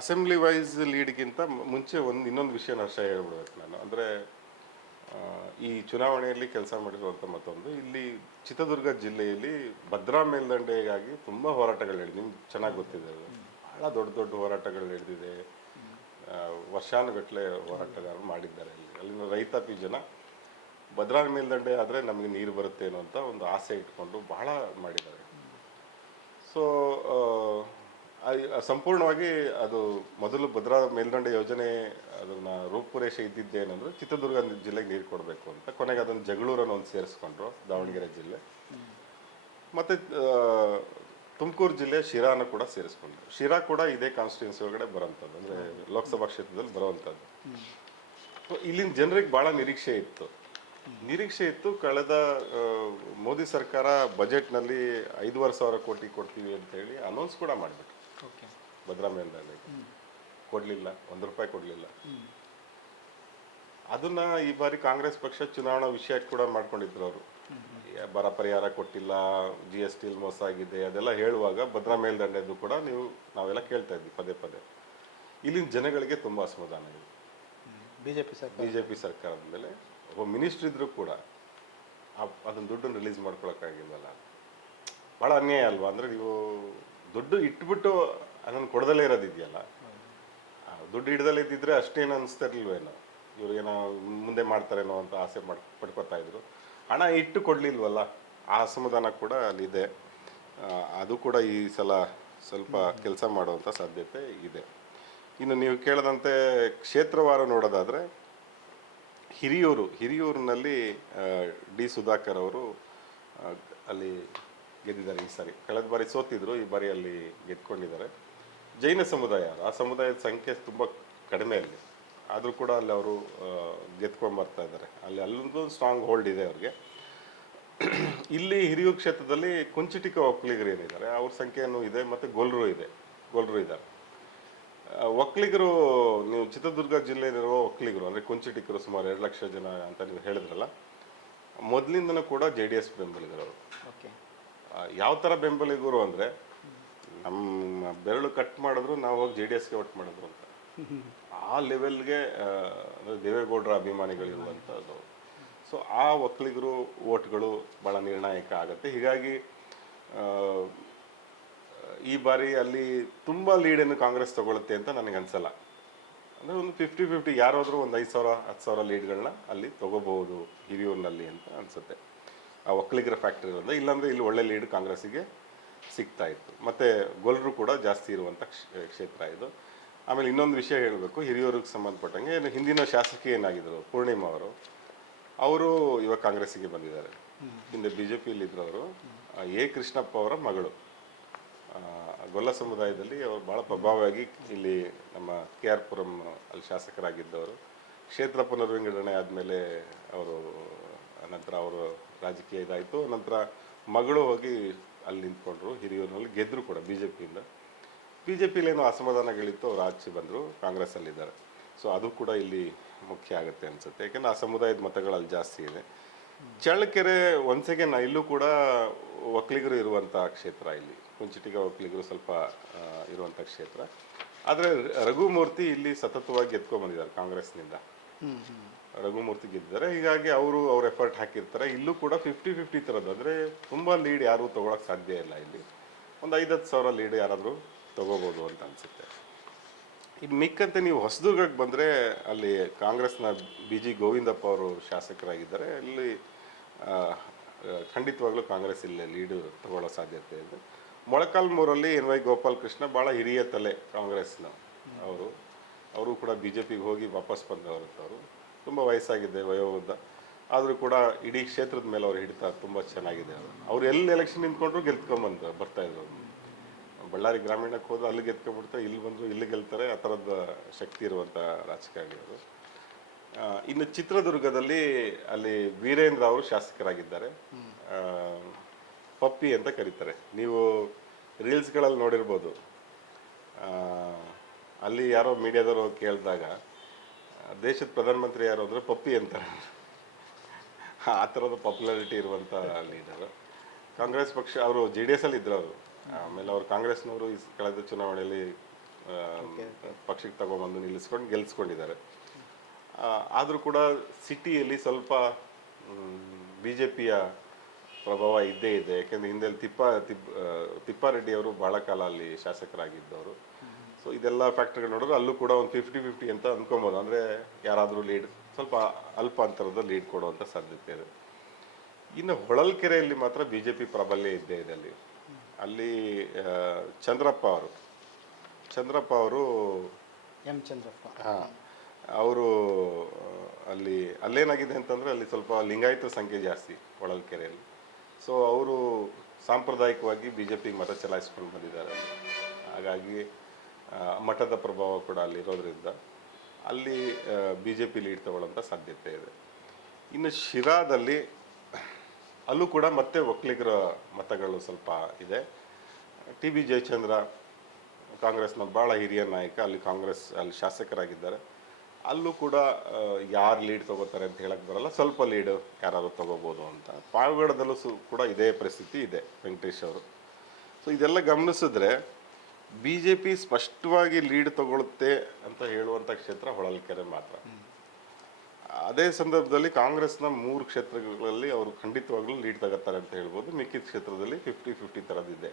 ಅಸೆಂಬ್ಲಿ ವೈಸ್ ಲೀಡ್ಗಿಂತ ಮುಂಚೆ ಇನ್ನೊಂದು ವಿಷಯನ ಅಷ್ಟೇ ಹೇಳ್ಬಿಡ್ಬೇಕು ನಾನು. ಅಂದರೆ ಈ ಚುನಾವಣೆಯಲ್ಲಿ ಕೆಲಸ ಮಾಡಿರುವಂಥ ಮತ್ತೊಂದು, ಇಲ್ಲಿ ಚಿತ್ರದುರ್ಗ ಜಿಲ್ಲೆಯಲ್ಲಿ ಭದ್ರಾ ಮೇಲ್ದಂಡೆಗಾಗಿ ತುಂಬ ಹೋರಾಟಗಳು ಹೇಳಿ ನಿಮ್ಗೆ ಚೆನ್ನಾಗಿ ಗೊತ್ತಿದೆ. ಅದು ಭಾಳ ಭಾಳ ದೊಡ್ಡ ದೊಡ್ಡ ಹೋರಾಟಗಳು ನಡೆದಿದೆ. ವರ್ಷಾನುಗಟ್ಟಲೆ ಹೋರಾಟಗಾರರು ಮಾಡಿದ್ದಾರೆ. ಅಲ್ಲಿನ ರೈತಾಪಿ ಜನ ಭದ್ರಾ ಮೇಲ್ದಂಡೆ ಆದರೆ ನಮಗೆ ನೀರು ಬರುತ್ತೆ ಅನ್ನೋ ಅಂತ ಒಂದು ಆಸೆ ಇಟ್ಕೊಂಡು ಬಹಳ ಮಾಡಿದ್ದಾರೆ. ಸೊ ಸಂಪೂರ್ಣವಾಗಿ ಅದು ಮೊದಲು ಭದ್ರಾ ಮೇಲ್ದಂಡೆ ಯೋಜನೆ ಅದನ್ನು ರೂಪುರೇಷೆ ಇದ್ದಿದ್ದೇನೆಂದ್ರೆ ಚಿತ್ರದುರ್ಗ ಜಿಲ್ಲೆಗೆ ನೀರು ಕೊಡಬೇಕು ಅಂತ. ಕೊನೆಗೆ ಅದನ್ನು ಜಗಳೂರನ್ನು ಒಂದು ಸೇರಿಸ್ಕೊಂಡ್ರು, ದಾವಣಗೆರೆ ಜಿಲ್ಲೆ. ಮತ್ತು ತುಮಕೂರು ಜಿಲ್ಲೆ ಶಿರಾನ ಕೂಡ ಸೇರಿಸ್ಕೊಂಡ್ರು. ಶಿರಾ ಕೂಡ ಇದೇ ಕಾನ್ಸ್ಟಿಟ್ಯೂನ್ಸಿ ಒಳಗಡೆ ಬರೋಂಥದ್ದು, ಅಂದರೆ ಲೋಕಸಭಾ ಕ್ಷೇತ್ರದಲ್ಲಿ ಬರುವಂಥದ್ದು. ಇಲ್ಲಿನ ಜನರಿಗೆ ಭಾಳ ನಿರೀಕ್ಷೆ ಇತ್ತು. ಕಳೆದ ಮೋದಿ ಸರ್ಕಾರ ಬಜೆಟ್ನಲ್ಲಿ 5,500 ಕೋಟಿ ಕೊಡ್ತೀವಿ ಅಂತೇಳಿ ಅನೌನ್ಸ್ ಕೂಡ ಮಾಡಿಬಿಟ್ರು. ಭದ್ರಾ ಮೇಲ್ದಂಡೆಗೆ ಕೊಡಲಿಲ್ಲ, ₹1 ಕೊಡಲಿಲ್ಲ. ಅದನ್ನ ಈ ಬಾರಿ ಕಾಂಗ್ರೆಸ್ ಪಕ್ಷ ಚುನಾವಣಾ ವಿಷಯ ಕೂಡ ಮಾಡ್ಕೊಂಡಿದ್ರು. ಅವರು ಬರ ಪರಿಹಾರ ಕೊಟ್ಟಿಲ್ಲ, GST ಮೋಸ ಆಗಿದೆ ಅದೆಲ್ಲ ಹೇಳುವಾಗ ಭದ್ರಾ ಮೇಲ್ದಂಡೆದು ಕೂಡ ನಾವೆಲ್ಲ ಕೇಳ್ತಾ ಇದ್ವಿ ಪದೇ ಪದೇ. ಇಲ್ಲಿನ ಜನಗಳಿಗೆ ತುಂಬ ಅಸಮಾಧಾನ ಇದೆ ಬಿಜೆಪಿ ಸರ್ಕಾರದ ಮೇಲೆ. ಒಬ್ಬ ಮಿನಿಸ್ಟ್ರ್ ಇದ್ರೂ ಕೂಡ ಅದನ್ನ ದುಡ್ಡನ್ನು ರಿಲೀಸ್ ಮಾಡ್ಕೊಳಕ್ಕಾಗಿಲ್ವಲ್ಲ, ಭಾಳ ಅನ್ಯಾಯ ಅಲ್ವಾ? ಅಂದರೆ ನೀವು ದುಡ್ಡು ಇಟ್ಬಿಟ್ಟು ಅದನ್ನು ಕೊಡದಲ್ಲೇ ಇರೋದಿದೆಯಲ್ಲ, ದುಡ್ಡು ಹಿಡ್ದಲ್ಲೇ ಇದ್ದಿದ್ರೆ ಅಷ್ಟೇನು ಅನಿಸ್ತಿರ್ಲಿಲ್ವೇನೋ, ಇವ್ರಿಗೇನೋ ಮುಂದೆ ಮಾಡ್ತಾರೇನೋ ಅಂತ ಆಸೆ ಪಡ್ಕೊತಾ ಇದ್ರು. ಹಣ ಇಟ್ಟು ಕೊಡಲಿಲ್ವಲ್ಲ, ಆ ಅಸಮಾಧಾನ ಕೂಡ ಅಲ್ಲಿದೆ. ಅದು ಕೂಡ ಈ ಸಲ ಸ್ವಲ್ಪ ಕೆಲಸ ಮಾಡುವಂಥ ಸಾಧ್ಯತೆ ಇದೆ. ಇನ್ನು ನೀವು ಕೇಳದಂತೆ ಕ್ಷೇತ್ರವಾರು ನೋಡೋದಾದರೆ ಹಿರಿಯೂರಿನಲ್ಲಿ ಡಿ ಸುಧಾಕರ್ ಅವರು ಅಲ್ಲಿ ಗೆದ್ದಿದ್ದಾರೆ. ಈ ಸಾರಿ ಕಳೆದ ಬಾರಿ ಸೋತಿದ್ರು, ಈ ಬಾರಿ ಅಲ್ಲಿ ಗೆದ್ಕೊಂಡಿದ್ದಾರೆ. ಜೈನ ಸಮುದಾಯ, ಆ ಸಮುದಾಯದ ಸಂಖ್ಯೆ ತುಂಬ ಕಡಿಮೆ ಅಲ್ಲಿ, ಆದರೂ ಕೂಡ ಅಲ್ಲಿ ಅವರು ಗೆದ್ಕೊಂಡ್ಬರ್ತಾ ಇದ್ದಾರೆ. ಅಲ್ಲೊಂದು ಸ್ಟ್ರಾಂಗ್ ಹೋಲ್ಡ್ ಇದೆ ಅವ್ರಿಗೆ. ಇಲ್ಲಿ ಹಿರಿಯೂರು ಕ್ಷೇತ್ರದಲ್ಲಿ ಕುಂಚಿಟಿಕ ಒಕ್ಕಲಿಗರು ಏನಿದ್ದಾರೆ ಅವ್ರ ಸಂಖ್ಯೆಯೂ ಇದೆ, ಮತ್ತು ಗೊಲ್ಲರು ಇದ್ದಾರೆ. ಒಕ್ಕಲಿಗರು, ನೀವು ಚಿತ್ರದುರ್ಗ ಜಿಲ್ಲೆಯಲ್ಲಿರುವ ಒಕ್ಕಲಿಗರು ಅಂದರೆ ಕುಂಚಿಟಿಕರು ಸುಮಾರು 2 ಲಕ್ಷ ಜನ ಅಂತ ನೀವು ಹೇಳಿದ್ರಲ್ಲ, ಮೊದಲಿಂದನೂ ಕೂಡ JDS ಬೆಂಬಲಿಗರು ಅವರು. ಯಾವ ಥರ ಬೆಂಬಲಿಗರು ಅಂದರೆ, ನಮ್ಮ ಬೆರಳು ಕಟ್ ಮಾಡಿದ್ರು ನಾವು ಹೋಗಿ JDSಗೆ ವೋಟ್ ಮಾಡಿದ್ರು ಅಂತ, ಆ ಲೆವೆಲ್ಗೆ ದೇವೇಗೌಡರ ಅಭಿಮಾನಿಗಳಿರುವಂಥದ್ದು. ಸೊ ಆ ಒಕ್ಕಲಿಗರು ಓಟ್ಗಳು ಭಾಳ ನಿರ್ಣಾಯಕ ಆಗುತ್ತೆ. ಹೀಗಾಗಿ ಈ ಬಾರಿ ಅಲ್ಲಿ ತುಂಬ ಲೀಡನ್ನು ಕಾಂಗ್ರೆಸ್ ತಗೊಳುತ್ತೆ ಅಂತ ನನಗೆ ಅನಿಸಲ್ಲ. ಅಂದರೆ ಒಂದು 50-50, ಯಾರಾದರೂ ಒಂದು 5,000-10,000 ಲೀಡ್ಗಳನ್ನ ಅಲ್ಲಿ ತೊಗೋಬಹುದು ಹಿರಿಯೂರಿನಲ್ಲಿ ಅಂತ ಅನಿಸುತ್ತೆ. ಆ ಒಕ್ಕಲಿಗರ ಫ್ಯಾಕ್ಟ್ರಿ ಇರೋದು, ಇಲ್ಲಾಂದರೆ ಇಲ್ಲಿ ಒಳ್ಳೆ ಲೀಡ್ ಕಾಂಗ್ರೆಸ್ಸಿಗೆ ಸಿಗ್ತಾ ಇತ್ತು. ಮತ್ತು ಗೊಲ್ಲರು ಕೂಡ ಜಾಸ್ತಿ ಇರುವಂಥ ಕ್ಷೇತ್ರ ಇದು. ಆಮೇಲೆ ಇನ್ನೊಂದು ವಿಷಯ ಹೇಳಬೇಕು, ಹಿರಿಯೂರಿಗೆ ಸಂಬಂಧಪಟ್ಟಂಗೆ ಹಿಂದಿನ ಶಾಸಕಿ ಏನಾಗಿದ್ದರು ಪೂರ್ಣಿಮಾ ಅವರು ಇವಾಗ ಕಾಂಗ್ರೆಸ್ಸಿಗೆ ಬಂದಿದ್ದಾರೆ. ಹಿಂದೆ BJPಯಲ್ಲಿದ್ದರು ಅವರು. A. ಕೃಷ್ಣಪ್ಪ ಅವರ ಮಗಳು. ಗೊಲ್ಲ ಸಮುದಾಯದಲ್ಲಿ ಅವರು ಭಾಳ ಪ್ರಭಾವವಾಗಿ ಇಲ್ಲಿ ನಮ್ಮ KR ಪುರಂ ಅಲ್ಲಿ ಶಾಸಕರಾಗಿದ್ದವರು. ಕ್ಷೇತ್ರ ಪುನರ್ವಿಂಗಡಣೆ ಆದಮೇಲೆ ನಂತರ ಅವರು ರಾಜಕೀಯ ಇದಾಯಿತು. ನಂತರ ಮಗಳು ಹೋಗಿ ಅಲ್ಲಿ ನಿಂತ್ಕೊಂಡ್ರು, ಹಿರಿಯೂರಿನಲ್ಲಿ ಗೆದ್ದರು ಕೂಡ BJPಯಲ್ಲಿ ಏನೋ ಅಸಮಾಧಾನಗಳಿತ್ತು, ಅವ್ರು ಆಚೆ ಬಂದರು, ಕಾಂಗ್ರೆಸ್ಸಲ್ಲಿದ್ದಾರೆ. ಸೊ ಅದು ಕೂಡ ಇಲ್ಲಿ ಮುಖ್ಯ ಆಗುತ್ತೆ ಅನಿಸುತ್ತೆ, ಯಾಕೆಂದರೆ ಆ ಸಮುದಾಯದ ಮತಗಳಲ್ಲಿ ಜಾಸ್ತಿ ಇದೆ. ಚಳ್ಳಕೆರೆ ಒನ್ಸೆಗೆ ಇಲ್ಲೂ ಕೂಡ ಒಕ್ಕಲಿಗರು ಇರುವಂಥ ಕ್ಷೇತ್ರ, ಇಲ್ಲಿ ಕುಂಚಿಟಿಗ ಒಕ್ಕಲಿಗರು ಸ್ವಲ್ಪ ಇರುವಂಥ ಕ್ಷೇತ್ರ. ಆದರೆ ರಘುಮೂರ್ತಿ ಇಲ್ಲಿ ಸತತವಾಗಿ ಗೆದ್ಕೊಂಡ್ಬಂದಿದ್ದಾರೆ ಕಾಂಗ್ರೆಸ್ನಿಂದ. ರಘುಮೂರ್ತಿ ಗೆದ್ದಿದ್ದಾರೆ, ಹೀಗಾಗಿ ಅವ್ರ ಎಫರ್ಟ್ ಹಾಕಿರ್ತಾರೆ. ಇಲ್ಲೂ ಕೂಡ 50-50 ಥರದ್ದು, ಅಂದರೆ ತುಂಬ ಲೀಡ್ ಯಾರೂ ತೊಗೊಳಕ್ಕೆ ಸಾಧ್ಯ ಇಲ್ಲ. ಇಲ್ಲಿ ಒಂದು 5,000-10,000 ಲೀಡ್ ಯಾರಾದರೂ ತೊಗೋಬೋದು ಅಂತ ಅನಿಸುತ್ತೆ. ಇನ್ನು ಮಿಕ್ಕಂತೆ ನೀವು ಹೊಸದುರ್ಗಕ್ಕೆ ಬಂದರೆ ಅಲ್ಲಿ ಕಾಂಗ್ರೆಸ್ನ BG ಗೋವಿಂದಪ್ಪ ಅವರು ಶಾಸಕರಾಗಿದ್ದಾರೆ. ಇಲ್ಲಿ ಖಂಡಿತವಾಗ್ಲೂ ಕಾಂಗ್ರೆಸ್ ಇಲ್ಲಿ ಲೀಡು ತಗೊಳ್ಳೋ ಸಾಧ್ಯತೆ ಇದೆ. ಮೊಳಕಾಲ್ಮೂರಲ್ಲಿ NY ಗೋಪಾಲಕೃಷ್ಣ ಭಾಳ ಹಿರಿಯ ತಲೆ ಕಾಂಗ್ರೆಸ್ನ ಅವರು ಕೂಡ BJPಗೆ ಹೋಗಿ ವಾಪಸ್ ಬಂದವರು. ತುಂಬ ವಯಸ್ಸಾಗಿದೆ, ವಯೋವೃದ್ಧ, ಆದರೂ ಕೂಡ ಇಡೀ ಕ್ಷೇತ್ರದ ಮೇಲೆ ಅವ್ರು ಹಿಡಿತ ತುಂಬ ಚೆನ್ನಾಗಿದೆ. ಅವ್ರು ಎಲ್ಲಿ ಎಲೆಕ್ಷನ್ ನಿಂತ್ಕೊಂಡ್ರು ಬರ್ತಾಯಿದ್ರು. ಬಳ್ಳಾರಿ ಗ್ರಾಮೀಣಕ್ಕೆ ಹೋದ್ರೆ ಅಲ್ಲಿ ಗೆದ್ಕೊಂಡ್ಬಿಡ್ತಾರೆ, ಇಲ್ಲಿ ಬಂದರು ಇಲ್ಲಿ ಗೆಲ್ತಾರೆ, ಆ ಥರದ ಶಕ್ತಿ ಇರುವಂಥ ರಾಜಕಾರಣಿಗಳು. ಇನ್ನು ಚಿತ್ರದುರ್ಗದಲ್ಲಿ ಅಲ್ಲಿ ವೀರೇಂದ್ರ ಅವರು ಶಾಸಕರಾಗಿದ್ದಾರೆ. ಪಪ್ಪಿ ಅಂತ ಕರೀತಾರೆ, ನೀವು ರೀಲ್ಸ್ಗಳಲ್ಲಿ ನೋಡಿರ್ಬೋದು. ಅಲ್ಲಿ ಯಾರೋ ಮೀಡಿಯಾದವರು ಕೇಳಿದಾಗ ದೇಶದ ಪ್ರಧಾನಮಂತ್ರಿ ಯಾರು ಅಂದರೆ ಪಪ್ಪಿ ಅಂತಾರೆ. ಆ ಥರದ ಪಾಪ್ಯುಲಾರಿಟಿ ಇರುವಂಥ ಲೀಡರು. ಕಾಂಗ್ರೆಸ್ ಪಕ್ಷ, ಅವರು JDSಲ್ಲಿ ಇದ್ರು ಅವರು. ಆಮೇಲೆ ಅವರು ಕಾಂಗ್ರೆಸ್ನವರು ಈ ಕಳೆದ ಚುನಾವಣೆಯಲ್ಲಿ ಪಕ್ಷಕ್ಕೆ ತಗೊಂಬಂದು ಗೆಲ್ಲಿಸ್ಕೊಂಡಿದ್ದಾರೆ. ಆದರೂ ಕೂಡ ಸಿಟಿಯಲ್ಲಿ ಸ್ವಲ್ಪ BJPಯ ಪ್ರಭಾವ ಇದ್ದೇ ಇದೆ. ಯಾಕೆಂದರೆ ಹಿಂದೆ ತಿಪ್ಪಾರೆಡ್ಡಿ ಅವರು ಭಾಳ ಕಾಲ ಅಲ್ಲಿ ಶಾಸಕರಾಗಿದ್ದವರು. ಸೊ ಇದೆಲ್ಲ ಫ್ಯಾಕ್ಟರ್ಗಳು ನೋಡಿದ್ರೆ ಅಲ್ಲೂ ಕೂಡ ಒಂದು 50-50 ಅಂತ ಅಂದ್ಕೊಬೋದು. ಅಂದರೆ ಯಾರಾದರೂ ಲೀಡ್ ಸ್ವಲ್ಪ ಅಲ್ಪ ಅಂತರದ ಲೀಡ್ ಕೊಡುವಂಥ ಸಾಧ್ಯತೆ ಇದೆ. ಇನ್ನು ಹೊಳಲ್ಕೆರೆಯಲ್ಲಿ ಮಾತ್ರ ಬಿ ಜೆ ಪಿ ಪ್ರಾಬಲ್ಯ ಇದ್ದೇ ಇದೆ. ಅಲ್ಲಿ ಚಂದ್ರಪ್ಪ ಅವರು ಎಂ ಚಂದ್ರಪ್ಪ ಅವರು ಅಲ್ಲೇನಾಗಿದೆ ಅಂತಂದರೆ ಅಲ್ಲಿ ಸ್ವಲ್ಪ ಲಿಂಗಾಯತ ಸಂಖ್ಯೆ ಜಾಸ್ತಿ ಹೊಳಲ್ಕೆರೆಯಲ್ಲಿ. ಸೊ ಅವರು ಸಾಂಪ್ರದಾಯಿಕವಾಗಿ ಬಿ ಜೆ ಪಿಗೆ ಮತ ಚಲಾಯಿಸ್ಕೊಂಡು ಬಂದಿದ್ದಾರೆ. ಹಾಗಾಗಿ ಮಠದ ಪ್ರಭಾವ ಕೂಡ ಅಲ್ಲಿರೋದ್ರಿಂದ ಅಲ್ಲಿ ಬಿ ಜೆ ಪಿ ಲೀಡ್ ತಗೊಳ್ಳೋಂಥ ಸಾಧ್ಯತೆ ಇದೆ. ಇನ್ನು ಶಿರಾದಲ್ಲಿ ಅಲ್ಲೂ ಕೂಡ ಮತ್ತೆ ಒಕ್ಕಲಿಗರ ಮತಗಳು ಸ್ವಲ್ಪ ಇದೆ. ಟಿ ಬಿ ಜಯಚಂದ್ರ ಕಾಂಗ್ರೆಸ್ನ ಭಾಳ ಹಿರಿಯ ನಾಯಕ, ಅಲ್ಲಿ ಶಾಸಕರಾಗಿದ್ದಾರೆ. ಅಲ್ಲೂ ಕೂಡ ಯಾರು ಲೀಡ್ ತಗೋತಾರೆ ಅಂತ ಹೇಳಕ್ಕೆ ಬರಲ್ಲ, ಸ್ವಲ್ಪ ಲೀಡ್ ಯಾರಾದರೂ ತಗೋಬೋದು ಅಂತ. ಪಾವಗಡದಲ್ಲೂ ಕೂಡ ಇದೇ ಪರಿಸ್ಥಿತಿ ಇದೆ ವೆಂಕಟೇಶ್ ಅವರು. ಸೊ ಇದೆಲ್ಲ ಗಮನಿಸಿದ್ರೆ ಬಿ ಜೆ ಪಿ ಸ್ಪಷ್ಟವಾಗಿ ಲೀಡ್ ತಗೊಳುತ್ತೆ ಅಂತ ಹೇಳುವಂಥ ಕ್ಷೇತ್ರ ಹೊಳಲ್ಕೆರೆ ಮಾತ್ರ. ಅದೇ ಸಂದರ್ಭದಲ್ಲಿ ಕಾಂಗ್ರೆಸ್ನ 3 ಕ್ಷೇತ್ರಗಳಲ್ಲಿ ಅವರು ಖಂಡಿತವಾಗ್ಲೂ ಲೀಡ್ ತಗೋತಾರೆ ಅಂತ ಹೇಳ್ಬೋದು. ಮಿಕ್ಕಿದ ಕ್ಷೇತ್ರದಲ್ಲಿ 50-50 ಥರದ್ದಿದೆ.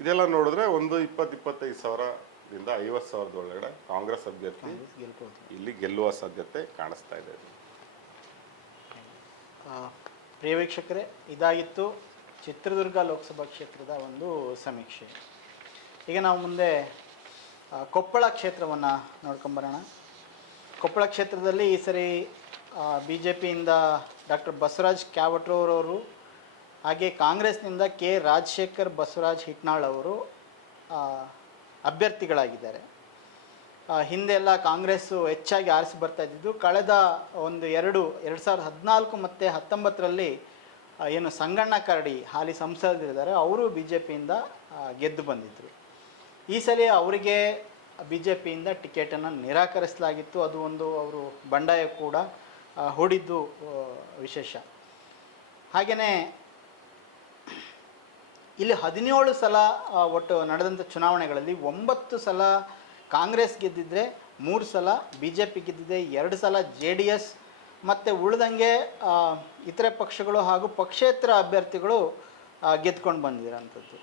ಇದೆಲ್ಲ ನೋಡಿದ್ರೆ ಒಂದು 20-25 ಸಾವಿರದಿಂದ 50 ಸಾವಿರದ ಒಳಗಡೆ ಕಾಂಗ್ರೆಸ್ ಅಭ್ಯರ್ಥಿ ಇಲ್ಲಿ ಗೆಲ್ಲುವ ಸಾಧ್ಯತೆ ಕಾಣಿಸ್ತಾ ಇದೆ. ಪ್ರಿಯ ವೀಕ್ಷಕರೇ, ಇದಾಗಿತ್ತು ಚಿತ್ರದುರ್ಗ ಲೋಕಸಭಾ ಕ್ಷೇತ್ರದ ಒಂದು ಸಮೀಕ್ಷೆ. ಈಗ ನಾವು ಮುಂದೆ ಕೊಪ್ಪಳ ಕ್ಷೇತ್ರವನ್ನು ನೋಡ್ಕೊಂಬರೋಣ. ಕೊಪ್ಪಳ ಕ್ಷೇತ್ರದಲ್ಲಿ ಈ ಸರಿ ಬಿ ಜೆ ಪಿಯಿಂದ ಡಾಕ್ಟರ್ ಬಸವರಾಜ್ ಕ್ಯಾವಟ್ರೂರವರು, ಹಾಗೆ ಕಾಂಗ್ರೆಸ್ನಿಂದ ಕೆ ರಾಜಶೇಖರ್ ಬಸವರಾಜ್ ಹಿಟ್ನಾಳ್ ಅವರು ಅಭ್ಯರ್ಥಿಗಳಾಗಿದ್ದಾರೆ. ಹಿಂದೆ ಎಲ್ಲ ಕಾಂಗ್ರೆಸ್ಸು ಹೆಚ್ಚಾಗಿ ಆರಿಸಿ ಬರ್ತಾ ಇದ್ದಿದ್ದು. ಕಳೆದ 2014 ಮತ್ತು 2019ರಲ್ಲಿ ಏನು ಸಂಗಣ್ಣ ಕರಡಿ ಹಾಲಿ ಸಂಸದರಿದ್ದಾರೆ, ಅವರು ಬಿ ಜೆ ಪಿಯಿಂದ ಗೆದ್ದು ಬಂದಿದ್ದರು. ಈ ಸಲ ಅವರಿಗೆ ಬಿ ಜೆ ಪಿಯಿಂದ ಟಿಕೆಟನ್ನು ನಿರಾಕರಿಸಲಾಗಿತ್ತು. ಅದು ಒಂದು ಅವರು ಬಂಡಾಯ ಕೂಡ ಹೂಡಿದ್ದು ವಿಶೇಷ. ಹಾಗೆಯೇ ಇಲ್ಲಿ 17 ಸಲ ಒಟ್ಟು ನಡೆದಂಥ ಚುನಾವಣೆಗಳಲ್ಲಿ 9 ಸಲ ಕಾಂಗ್ರೆಸ್ ಗೆದ್ದಿದ್ರೆ, 3 ಸಲ ಬಿ ಜೆ ಪಿ ಗೆದ್ದಿದೆ, 2 ಸಲ ಜೆ ಡಿ ಎಸ್ ಮತ್ತು ಉಳಿದಂಗೆ ಇತರೆ ಪಕ್ಷಗಳು ಹಾಗೂ ಪಕ್ಷೇತರ ಅಭ್ಯರ್ಥಿಗಳು ಗೆದ್ಕೊಂಡು ಬಂದಿರೋಂಥದ್ದು.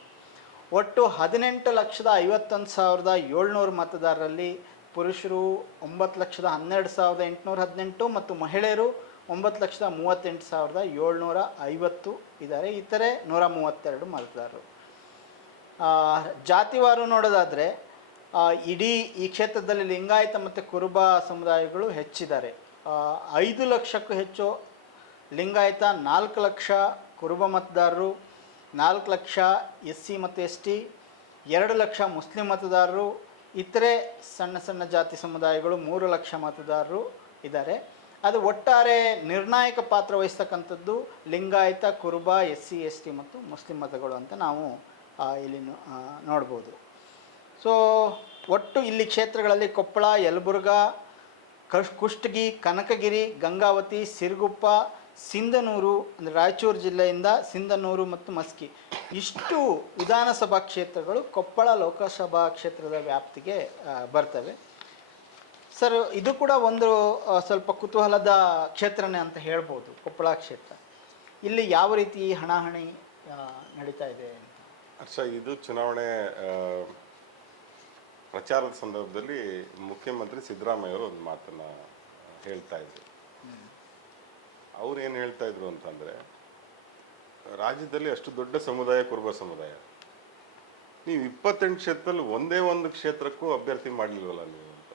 ಒಟ್ಟು 18,51,700 ಮತದಾರರಲ್ಲಿ ಪುರುಷರು 9,12,818 ಮತ್ತು ಮಹಿಳೆಯರು 9,38,750 ಇದ್ದಾರೆ. ಇತರೆ 132 ಮತದಾರರು. ಜಾತಿವಾರು ನೋಡೋದಾದರೆ ಇಡೀ ಈ ಕ್ಷೇತ್ರದಲ್ಲಿ ಲಿಂಗಾಯತ ಮತ್ತು ಕುರುಬ ಸಮುದಾಯಗಳು ಹೆಚ್ಚಿದ್ದಾರೆ. 5 ಲಕ್ಷಕ್ಕೂ ಹೆಚ್ಚು ಲಿಂಗಾಯತ, 4 ಲಕ್ಷ ಕುರುಬ ಮತದಾರರು, 4 ಲಕ್ಷ ಎಸ್ ಸಿ ಮತ್ತು ಎಸ್ ಟಿ, 2 ಲಕ್ಷ ಮುಸ್ಲಿಂ ಮತದಾರರು, ಇತರೆ ಸಣ್ಣ ಸಣ್ಣ ಜಾತಿ ಸಮುದಾಯಗಳು 3 ಲಕ್ಷ ಮತದಾರರು ಇದ್ದಾರೆ. ಅದು ಒಟ್ಟಾರೆ ನಿರ್ಣಾಯಕ ಪಾತ್ರ ವಹಿಸ್ತಕ್ಕಂಥದ್ದು ಲಿಂಗಾಯತ, ಕುರುಬ, ಎಸ್ ಸಿ, ಎಸ್ ಟಿ ಮತ್ತು ಮುಸ್ಲಿಂ ಮತಗಳು ಅಂತ ನಾವು ಇಲ್ಲಿ ನೋಡ್ಬೋದು. ಸೊ ಒಟ್ಟು ಇಲ್ಲಿ ಕ್ಷೇತ್ರಗಳಲ್ಲಿ ಕೊಪ್ಪಳ, ಯಲಬುರ್ಗಾ, ಕುಷ್ಟಗಿ, ಕನಕಗಿರಿ, ಗಂಗಾವತಿ, ಸಿರುಗುಪ್ಪ, ಸಿಂಧನೂರು ಅಂದರೆ ರಾಯಚೂರು ಜಿಲ್ಲೆಯಿಂದ ಸಿಂಧನೂರು ಮತ್ತು ಮಸ್ಕಿ, ಇಷ್ಟು ವಿಧಾನಸಭಾ ಕ್ಷೇತ್ರಗಳು ಕೊಪ್ಪಳ ಲೋಕಸಭಾ ಕ್ಷೇತ್ರದ ವ್ಯಾಪ್ತಿಗೆ ಬರ್ತವೆ. ಸರ್, ಇದು ಕೂಡ ಒಂದು ಸ್ವಲ್ಪ ಕುತೂಹಲದ ಕ್ಷೇತ್ರನೇ ಅಂತ ಹೇಳ್ಬೋದು. ಕೊಪ್ಪಳ ಕ್ಷೇತ್ರ, ಇಲ್ಲಿ ಯಾವ ರೀತಿ ಹಣಾಹಣಿ ನಡೀತಾ ಇದೆ ಅಂತ? ಇದು ಚುನಾವಣೆ ಪ್ರಚಾರದ ಸಂದರ್ಭದಲ್ಲಿ ಮುಖ್ಯಮಂತ್ರಿ ಸಿದ್ದರಾಮಯ್ಯ ಅವರು ಒಂದು ಮಾತನ್ನು ಹೇಳ್ತಾ ಇದ್ರು. ಅವ್ರು ಏನು ಹೇಳ್ತಾ ಇದ್ರು ಅಂತಂದರೆ, ರಾಜ್ಯದಲ್ಲಿ ಅಷ್ಟು ದೊಡ್ಡ ಸಮುದಾಯ ಕುರುಬ ಸಮುದಾಯ, ನೀವು 28 ಕ್ಷೇತ್ರದಲ್ಲಿ ಒಂದೇ ಒಂದು ಕ್ಷೇತ್ರಕ್ಕೂ ಅಭ್ಯರ್ಥಿ ಮಾಡಲಿಲ್ವಲ್ಲ ನೀವು ಅಂತ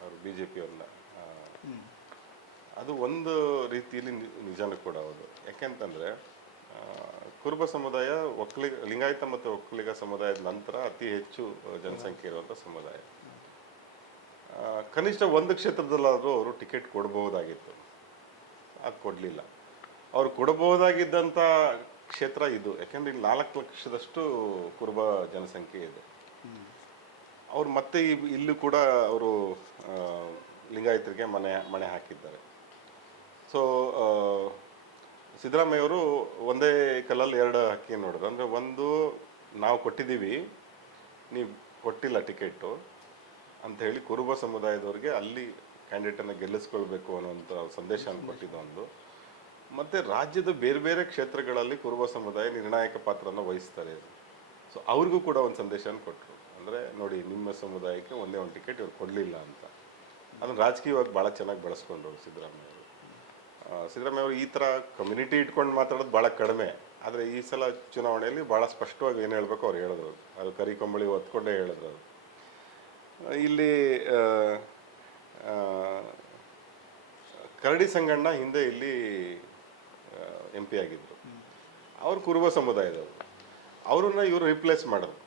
ಅವರು ಬಿ ಜೆ ಪಿಯವ್ರನ್ನ. ಅದು ಒಂದು ರೀತಿಯಲ್ಲಿ ನಿಜಾನೂ ಕೂಡ ಹೌದು. ಯಾಕೆಂತಂದರೆ ಕುರುಬ ಸಮುದಾಯ ಲಿಂಗಾಯತ ಮತ್ತು ಒಕ್ಕಲಿಗ ಸಮುದಾಯದ ನಂತರ ಅತಿ ಹೆಚ್ಚು ಜನಸಂಖ್ಯೆ ಇರುವಂಥ ಸಮುದಾಯ. ಕನಿಷ್ಠ ಒಂದು ಕ್ಷೇತ್ರದಲ್ಲಾದರೂ ಅವರು ಟಿಕೆಟ್ ಕೊಡಬಹುದಾಗಿತ್ತು, ಅದು ಕೊಡಲಿಲ್ಲ. ಅವ್ರು ಕೊಡಬಹುದಾಗಿದ್ದಂಥ ಕ್ಷೇತ್ರ ಇದು. ಯಾಕೆಂದರೆ ಇಲ್ಲಿ 4 ಲಕ್ಷದಷ್ಟು ಕುರುಬ ಜನಸಂಖ್ಯೆ ಇದೆ. ಅವ್ರು ಮತ್ತೆ ಇಲ್ಲೂ ಕೂಡ ಅವರು ಲಿಂಗಾಯತರಿಗೆ ಮಣೆ ಹಾಕಿದ್ದಾರೆ. ಸೊ ಸಿದ್ದರಾಮಯ್ಯವರು ಒಂದೇ ಕಲ್ಲಲ್ಲಿ 2 ಹಕ್ಕಿ ನೋಡಿದ್ರು. ಅಂದರೆ ಒಂದು, ನಾವು ಕೊಟ್ಟಿದ್ದೀವಿ, ನೀವು ಕೊಟ್ಟಿಲ್ಲ ಟಿಕೆಟು ಅಂತ ಹೇಳಿ ಕುರುಬ ಸಮುದಾಯದವ್ರಿಗೆ ಅಲ್ಲಿ ಕ್ಯಾಂಡಿಡೇಟನ್ನು ಗೆಲ್ಲಿಸ್ಕೊಳ್ಬೇಕು ಅನ್ನೋಂಥ ಸಂದೇಶವನ್ನು ಕೊಟ್ಟಿದ್ದು ಒಂದು. ಮತ್ತು ರಾಜ್ಯದ ಬೇರೆ ಬೇರೆ ಕ್ಷೇತ್ರಗಳಲ್ಲಿ ಕುರುಬ ಸಮುದಾಯ ನಿರ್ಣಾಯಕ ಪಾತ್ರನ ವಹಿಸ್ತಾರೆ. ಸೊ ಅವ್ರಿಗೂ ಕೂಡ ಒಂದು ಸಂದೇಶವನ್ನು ಕೊಟ್ಟರು. ಅಂದರೆ ನೋಡಿ ನಿಮ್ಮ ಸಮುದಾಯಕ್ಕೆ ಒಂದೇ ಒಂದು ಟಿಕೆಟ್ ಇವ್ರು ಕೊಡಲಿಲ್ಲ ಅಂತ. ಅದನ್ನು ರಾಜಕೀಯವಾಗಿ ಭಾಳ ಚೆನ್ನಾಗಿ ಬಳಸ್ಕೊಂಡ್ರು ಸಿದ್ದರಾಮಯ್ಯ ಅವರು. ಸಿದ್ದರಾಮಯ್ಯ ಅವರು ಈ ಥರ ಕಮ್ಯುನಿಟಿ ಇಟ್ಕೊಂಡು ಮಾತಾಡೋದು ಭಾಳ ಕಡಿಮೆ. ಆದರೆ ಈ ಸಲ ಚುನಾವಣೆಯಲ್ಲಿ ಭಾಳ ಸ್ಪಷ್ಟವಾಗಿ ಏನು ಹೇಳಬೇಕು ಅವ್ರು ಹೇಳಿದ್ರು. ಅದು ಕರಿಕೊಂಬಳಿ ಹೊತ್ಕೊಂಡೇ ಹೇಳಿದ್ರು ಅವರು. ಇಲ್ಲಿ ಕರಡಿ ಸಂಗಣ್ಣ ಹಿಂದೆ ಇಲ್ಲಿ MP ಆಗಿದ್ದರು. ಅವರು ಕುರುಬ ಸಮುದಾಯದವರು. ಅವ್ರನ್ನ ಇವರು ರಿಪ್ಲೇಸ್ ಮಾಡಿದ್ರು.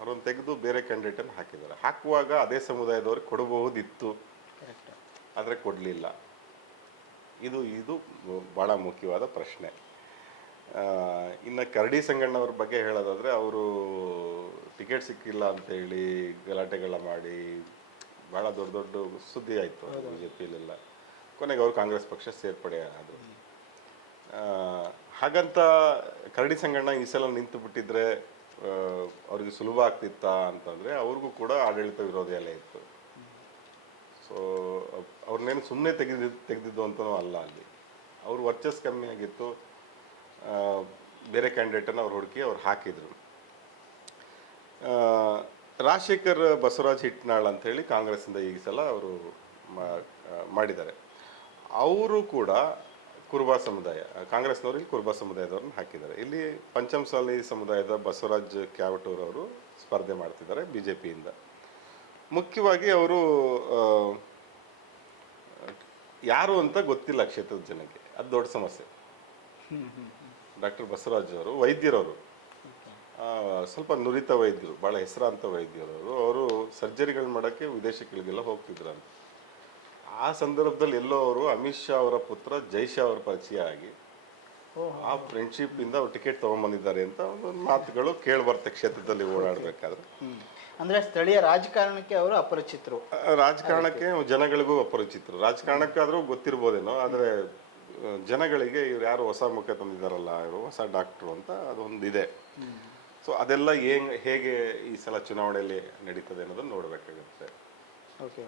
ಅವ್ರನ್ನ ತೆಗೆದು ಬೇರೆ ಕ್ಯಾಂಡಿಡೇಟನ್ನು ಹಾಕಿದ್ದಾರೆ. ಹಾಕುವಾಗ ಅದೇ ಸಮುದಾಯದವ್ರಿಗೆ ಕೊಡಬಹುದಿತ್ತು, ಆದರೆ ಕೊಡಲಿಲ್ಲ. ಇದು ಭಾಳ ಮುಖ್ಯವಾದ ಪ್ರಶ್ನೆ. ಇನ್ನು ಕರಡಿ ಸಂಗಣ್ಣವ್ರ ಬಗ್ಗೆ ಹೇಳೋದಾದರೆ, ಅವರು ಟಿಕೆಟ್ ಸಿಕ್ಕಿಲ್ಲ ಅಂತೇಳಿ ಗಲಾಟೆಗಳ ಮಾಡಿ ಭಾಳ ದೊಡ್ಡ ದೊಡ್ಡ ಸುದ್ದಿ ಆಯಿತು BJPಯಲ್ಲೆಲ್ಲ. ಕೊನೆಗೆ ಅವರು ಕಾಂಗ್ರೆಸ್ ಪಕ್ಷ ಸೇರ್ಪಡೆ ಆದರು. ಹಾಗಂತ ಕರಡಿ ಸಂಗಣ್ಣ ಈ ಸಲ ನಿಂತು ಬಿಟ್ಟಿದ್ರೆ ಅವ್ರಿಗೆ ಸುಲಭ ಆಗ್ತಿತ್ತಾ ಅಂತಂದರೆ, ಅವ್ರಿಗೂ ಕೂಡ ಆಡಳಿತ ವಿರೋಧಿ ಅಲೆ ಇತ್ತು. ಸೊ ಅವ್ರನ್ನೇನು ಸುಮ್ಮನೆ ತೆಗೆದಿದ್ದು ಅಂತಲೂ ಅಲ್ಲ. ಅಲ್ಲಿ ಅವ್ರ ವರ್ಚಸ್ ಕಮ್ಮಿ ಆಗಿತ್ತು. ಬೇರೆ ಕ್ಯಾಂಡಿಡೇಟನ್ನು ಅವ್ರು ಹುಡುಕಿ ಅವ್ರು ಹಾಕಿದರು. ರಾಜಶೇಖರ್ ಬಸವರಾಜ್ ಹಿಟ್ನಾಳ್ ಅಂಥೇಳಿ ಕಾಂಗ್ರೆಸ್ಸಿಂದ ಈ ಸಲ ಅವರು ಮಾಡಿದ್ದಾರೆ. ಅವರು ಕೂಡ ಕುರುಬ ಸಮುದಾಯ, ಕಾಂಗ್ರೆಸ್ನವ್ರಿಗೆ ಕುರುಬ ಸಮುದಾಯದವ್ರನ್ನ ಹಾಕಿದ್ದಾರೆ. ಇಲ್ಲಿ ಪಂಚಮಸಾಲಿ ಸಮುದಾಯದ ಬಸವರಾಜ್ ಕ್ಯಾವಟೂರ್ ಅವರು ಸ್ಪರ್ಧೆ ಮಾಡ್ತಿದ್ದಾರೆ BJPಯಿಂದ. ಮುಖ್ಯವಾಗಿ ಅವರು ಯಾರು ಅಂತ ಗೊತ್ತಿಲ್ಲ ಕ್ಷೇತ್ರದ ಜನಕ್ಕೆ, ಅದು ದೊಡ್ಡ ಸಮಸ್ಯೆ. ಡಾಕ್ಟರ್ ಬಸವರಾಜ್ ಅವರು ವೈದ್ಯರವರು, ಸ್ವಲ್ಪ ನುರಿತ ವೈದ್ಯರು, ಭಾಳ ಹೆಸರಾಂತ ವೈದ್ಯರವರು. ಅವರು ಸರ್ಜರಿಗಳು ಮಾಡೋಕ್ಕೆ ವಿದೇಶಗಳಿಗೆಲ್ಲ ಹೋಗ್ತಿದ್ರಂತೆ. ಆ ಸಂದರ್ಭದಲ್ಲಿ ಎಲ್ಲೋ ಅವರು ಅಮಿತ್ ಶಾ ಅವರ ಪುತ್ರ ಜೈ ಶಾ ಅವರ ಪರಿಚಯ ಆಗಿ ಆ ಫ್ರೆಂಡ್ಶಿಪ್ಪಿಂದ ಅವ್ರು ಟಿಕೆಟ್ ತೊಗೊಂಬಂದಿದ್ದಾರೆ ಅಂತ ಒಂದು ಮಾತುಗಳು ಕೇಳಿಬರುತ್ತೆ ಕ್ಷೇತ್ರದಲ್ಲಿ ಓಡಾಡಬೇಕಾದ್ರೆ. ಅಂದರೆ ಸ್ಥಳೀಯ ರಾಜಕಾರಣಕ್ಕೆ ಅವರು ಅಪರಿಚಿತರು, ರಾಜಕಾರಣಕ್ಕೆ ಜನಗಳಿಗೂ ಅಪರಿಚಿತರು. ರಾಜಕಾರಣಕ್ಕಾದರೂ ಗೊತ್ತಿರ್ಬೋದೇನೋ, ಆದರೆ ಜನಗಳಿಗೆ ಇವ್ರು ಯಾರು ಹೊಸ ಮುಖ ತಂದಿದ್ದಾರಲ್ಲ, ಇವರು ಹೊಸ ಡಾಕ್ಟ್ರು ಅಂತ ಅದೊಂದಿದೆ. ಸೊ ಅದೆಲ್ಲ ಹೇಗೆ ಈ ಸಲ ಚುನಾವಣೆಯಲ್ಲಿ ನಡೀತದೆ ಅನ್ನೋದನ್ನು ನೋಡಬೇಕಾಗುತ್ತೆ. ಓಕೆ.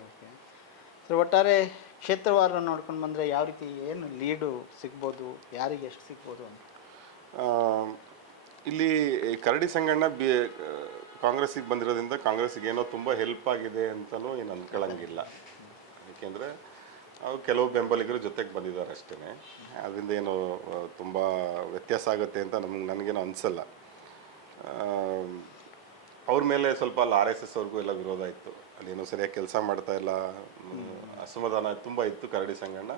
ಸೊ ಒಟ್ಟಾರೆ ಕ್ಷೇತ್ರವಾರ ನೋಡ್ಕೊಂಡು ಬಂದರೆ ಯಾವ ರೀತಿ ಏನು ಲೀಡು ಸಿಗ್ಬೋದು, ಯಾರಿಗೆ ಎಷ್ಟು ಸಿಗ್ಬೋದು ಅಂತ? ಇಲ್ಲಿ ಕರಡಿ ಸಂಗಣ್ಣ ಕಾಂಗ್ರೆಸ್ಸಿಗೆ ಬಂದಿರೋದ್ರಿಂದ ಕಾಂಗ್ರೆಸ್ಸಿಗೆ ಏನೋ ತುಂಬ ಹೆಲ್ಪ್ ಆಗಿದೆ ಅಂತಲೂ ಏನು ಅಂದ್ಕೊಳ್ಳಂಗಿಲ್ಲ. ಏಕೆಂದರೆ ಅವ್ರು ಕೆಲವು ಬೆಂಬಲಿಗರ ಜೊತೆಗೆ ಬಂದಿದ್ದಾರೆ ಅಷ್ಟೇ. ಅದರಿಂದ ಏನು ತುಂಬ ವ್ಯತ್ಯಾಸ ಆಗುತ್ತೆ ಅಂತ ನನಗೇನೋ ಅನಿಸಲ್ಲ. ಅವ್ರ ಮೇಲೆ ಸ್ವಲ್ಪ ಅಲ್ಲಿ RSS ಅವ್ರಿಗೂ ಎಲ್ಲ ವಿರೋಧ ಇತ್ತು. ಅಲ್ಲೇನೋ ಸರಿಯಾಗಿ ಕೆಲಸ ಮಾಡ್ತಾ ಇಲ್ಲ, ಅಸಮಾಧಾನ ತುಂಬ ಇತ್ತು ಕರಡಿ ಸಂಗಣ್ಣ.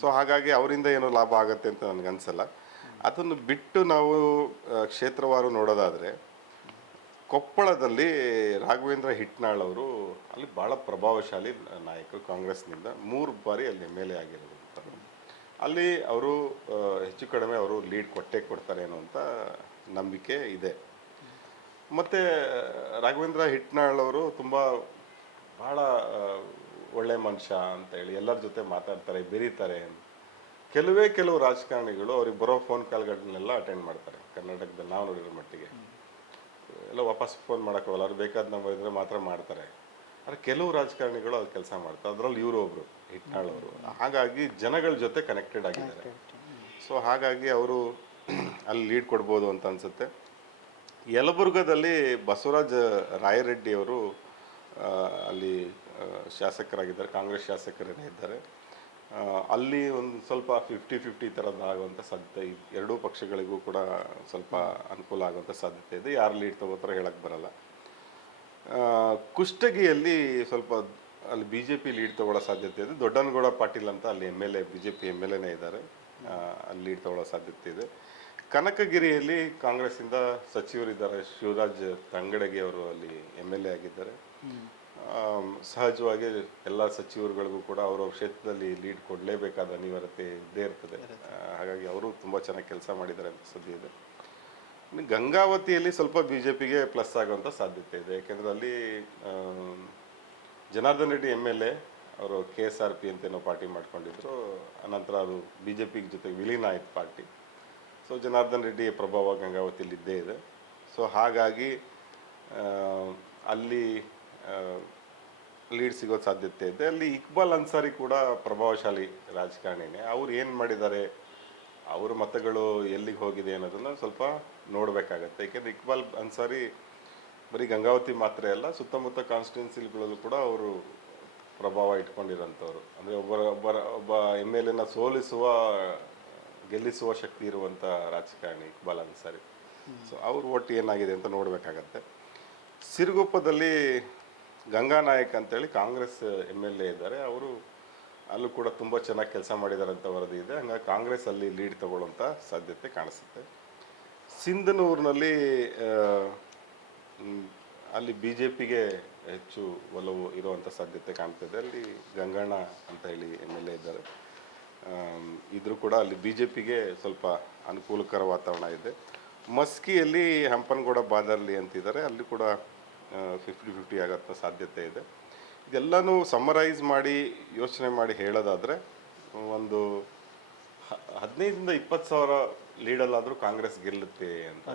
ಸೊ ಹಾಗಾಗಿ ಅವರಿಂದ ಏನೋ ಲಾಭ ಆಗುತ್ತೆ ಅಂತ ನನಗನ್ಸಲ್ಲ. ಅದನ್ನು ಬಿಟ್ಟು ನಾವು ಕ್ಷೇತ್ರವಾರು ನೋಡೋದಾದರೆ, ಕೊಪ್ಪಳದಲ್ಲಿ ರಾಘವೇಂದ್ರ ಹಿಟ್ನಾಳ್ ಅವರು ಅಲ್ಲಿ ಭಾಳ ಪ್ರಭಾವಶಾಲಿ ನಾಯಕರು ಕಾಂಗ್ರೆಸ್ನಿಂದ. 3 ಬಾರಿ ಅಲ್ಲಿ MLA ಆಗಿರೋದು. ಅಲ್ಲಿ ಅವರು ಹೆಚ್ಚು ಕಡಿಮೆ ಅವರು ಲೀಡ್ ಕೊಡ್ತಾರೆ ಅನ್ನೋ ಅಂತ ನಂಬಿಕೆ ಇದೆ. ಮತ್ತು ರಾಘವೇಂದ್ರ ಹಿಟ್ನಾಳ್ ಅವರು ತುಂಬ ಭಾಳ ಒಳ್ಳೆ ಮನುಷ್ಯ ಅಂತೇಳಿ ಎಲ್ಲರ ಜೊತೆ ಮಾತಾಡ್ತಾರೆ, ಬೆರೀತಾರೆ. ಕೆಲವು ರಾಜಕಾರಣಿಗಳು ಅವ್ರಿಗೆ ಬರೋ ಫೋನ್ ಕಾಲ್ಗಳನ್ನೆಲ್ಲ ಅಟೆಂಡ್ ಮಾಡ್ತಾರೆ. ಕರ್ನಾಟಕದಲ್ಲಿ ನಾವು ನೋಡಿರೋ ಮಟ್ಟಿಗೆ ಎಲ್ಲ ವಾಪಸ್ ಫೋನ್ ಮಾಡೋಕ್ಕೋಗಲ್ಲ, ಅವ್ರು ಬೇಕಾದ ನಂಬರ್ ಇದ್ದರೆ ಮಾತ್ರ ಮಾಡ್ತಾರೆ. ಆದರೆ ಕೆಲವು ರಾಜಕಾರಣಿಗಳು ಅದು ಕೆಲಸ ಮಾಡ್ತಾರೆ. ಅದರಲ್ಲಿ ಇವರು ಒಬ್ಬರು ಹಿಟ್ನಾಳ್ ಅವರು. ಹಾಗಾಗಿ ಜನಗಳ ಜೊತೆ ಕನೆಕ್ಟೆಡ್ ಆಗಿದ್ದಾರೆ. ಸೊ ಹಾಗಾಗಿ ಅವರು ಅಲ್ಲಿ ಲೀಡ್ ಕೊಡ್ಬೋದು ಅಂತ ಅನಿಸುತ್ತೆ. ಯಲಬುರ್ಗದಲ್ಲಿ ಬಸವರಾಜ ರಾಯರೆಡ್ಡಿ ಅವರು ಅಲ್ಲಿ ಶಾಸಕರಾಗಿದ್ದಾರೆ, ಕಾಂಗ್ರೆಸ್ ಶಾಸಕರೇ ಇದ್ದಾರೆ. ಅಲ್ಲಿ ಒಂದು ಸ್ವಲ್ಪ 50-50 ಥರದ್ದು ಆಗುವಂಥ ಸಾಧ್ಯತೆ, ಎರಡೂ ಪಕ್ಷಗಳಿಗೂ ಕೂಡ ಸ್ವಲ್ಪ ಅನುಕೂಲ ಆಗುವಂಥ ಸಾಧ್ಯತೆ ಇದೆ. ಯಾರು ಲೀಡ್ ತಗೋತಾರೋ ಹೇಳಕ್ಕೆ ಬರಲ್ಲ. ಕುಷ್ಟಗಿಯಲ್ಲಿ ಸ್ವಲ್ಪ ಅಲ್ಲಿ BJP ಲೀಡ್ ತಗೊಳ್ಳೋ ಸಾಧ್ಯತೆ ಇದೆ. ದೊಡ್ಡನಗೌಡ ಪಾಟೀಲ್ ಅಂತ ಅಲ್ಲಿ MLA BJP MLAನೇ ಇದ್ದಾರೆ, ಅಲ್ಲಿ ಲೀಡ್ ತಗೊಳ್ಳೋ ಸಾಧ್ಯತೆ ಇದೆ. ಕನಕಗಿರಿಯಲ್ಲಿ ಕಾಂಗ್ರೆಸ್ಸಿಂದ ಸಚಿವರಿದ್ದಾರೆ, ಶಿವರಾಜ್ ತಂಗಡಗಿ ಅವರು ಅಲ್ಲಿ MLA ಆಗಿದ್ದಾರೆ. ಸಹಜವಾಗಿ ಎಲ್ಲ ಸಚಿವರುಗಳಿಗೂ ಕೂಡ ಅವರ ಕ್ಷೇತ್ರದಲ್ಲಿ ಲೀಡ್ ಕೊಡಲೇಬೇಕಾದ ಅನಿವಾರ್ಯತೆ ಇದ್ದೇ ಇರ್ತದೆ. ಹಾಗಾಗಿ ಅವರು ತುಂಬ ಚೆನ್ನಾಗಿ ಕೆಲಸ ಮಾಡಿದ್ದಾರೆ ಅಂತ ಸುದ್ದಿ ಇದೆ. ಗಂಗಾವತಿಯಲ್ಲಿ ಸ್ವಲ್ಪ BJPಗೆ ಪ್ಲಸ್ ಆಗುವಂಥ ಸಾಧ್ಯತೆ ಇದೆ. ಯಾಕೆಂದರೆ ಅಲ್ಲಿ ಜನಾರ್ದನ್ ರೆಡ್ಡಿ MLA ಅವರು KSRP ಅಂತೇನೋ ಪಾರ್ಟಿ ಮಾಡ್ಕೊಂಡಿದ್ರು. ಅನಂತರ ಅದು BJP ಜೊತೆ ವಿಲೀನ ಆಯ್ತು ಪಾರ್ಟಿ. ಸೊ ಜನಾರ್ದನ್ ರೆಡ್ಡಿ ಪ್ರಭಾವ ಗಂಗಾವತಿಯಲ್ಲಿ ಇದ್ದೇ ಇದೆ. ಸೊ ಹಾಗಾಗಿ ಅಲ್ಲಿ ಲೀಡ್ ಸಿಗೋ ಸಾಧ್ಯತೆ ಇದೆ. ಅಲ್ಲಿ ಇಕ್ಬಾಲ್ ಅನ್ಸಾರಿ ಕೂಡ ಪ್ರಭಾವಶಾಲಿ ರಾಜಕಾರಣಿನೇ. ಅವ್ರು ಏನು ಮಾಡಿದ್ದಾರೆ, ಅವ್ರ ಮತಗಳು ಎಲ್ಲಿಗೆ ಹೋಗಿದೆ ಅನ್ನೋದನ್ನು ಸ್ವಲ್ಪ ನೋಡಬೇಕಾಗತ್ತೆ. ಏಕೆಂದರೆ ಇಕ್ಬಾಲ್ ಅನ್ಸಾರಿ ಬರೀ ಗಂಗಾವತಿ ಮಾತ್ರ ಅಲ್ಲ, ಸುತ್ತಮುತ್ತ ಕಾನ್ಸ್ಟಿಟ್ಯೂನ್ಸಿಗಳಲ್ಲೂ ಕೂಡ ಅವರು ಪ್ರಭಾವ ಇಟ್ಕೊಂಡಿರೋಂಥವ್ರು. ಅಂದರೆ ಒಬ್ಬ ಎಮ್ ಎಲ್ ಎನ ಗೆಲ್ಲಿಸುವ ಶಕ್ತಿ ಇರುವಂಥ ರಾಜಕಾರಣಿ ಇಕ್ಬಾಲ್ ಅನ್ಸಾರಿ. ಸೊ ಅವ್ರ ಒಟ್ಟು ಏನಾಗಿದೆ ಅಂತ ನೋಡಬೇಕಾಗತ್ತೆ. ಸಿರುಗುಪ್ಪದಲ್ಲಿ ಗಂಗಾನಾಯಕ್ ಅಂತೇಳಿ ಕಾಂಗ್ರೆಸ್ ಎಮ್ ಎಲ್ ಎ ಇದ್ದಾರೆ. ಅವರು ಅಲ್ಲೂ ಕೂಡ ತುಂಬ ಚೆನ್ನಾಗಿ ಕೆಲಸ ಮಾಡಿದ್ದಾರೆ ಅಂತ ವರದಿ ಇದೆ. ಹಂಗಾಗಿ ಕಾಂಗ್ರೆಸ್ ಅಲ್ಲಿ ಲೀಡ್ ತಗೊಳ್ಳೋಂಥ ಸಾಧ್ಯತೆ ಕಾಣಿಸುತ್ತೆ. ಸಿಂಧನೂರಿನಲ್ಲಿ ಅಲ್ಲಿ ಬಿ ಜೆ ಪಿಗೆ ಹೆಚ್ಚು ಒಲವು ಇರುವಂಥ ಸಾಧ್ಯತೆ ಕಾಣ್ತಿದೆ. ಅಲ್ಲಿ ಗಂಗಣ್ಣ ಅಂತ ಹೇಳಿ ಎಮ್ ಎಲ್ ಎ ಇದ್ದಾರೆ. ಇದ್ರೂ ಕೂಡ ಅಲ್ಲಿ ಬಿ ಜೆ ಪಿಗೆ ಸ್ವಲ್ಪ ಅನುಕೂಲಕರ ವಾತಾವರಣ ಇದೆ. ಮಸ್ಕಿಯಲ್ಲಿ ಹಂಪನಗೌಡ ಬಾದರ್ಲಿ ಅಂತಿದ್ದಾರೆ, ಅಲ್ಲಿ ಕೂಡ 50-50 ಆಗೋ ಸಾಧ್ಯತೆ ಇದೆ. ಇದೆಲ್ಲನೂ ಸಮರೈಸ್ ಮಾಡಿ ಯೋಚನೆ ಮಾಡಿ ಹೇಳೋದಾದರೆ ಒಂದು 15,000-20 ಸಾವಿರ ಲೀಡಲ್ಲಾದರೂ ಕಾಂಗ್ರೆಸ್ ಗೆಲ್ಲುತ್ತೆ ಅಂತ.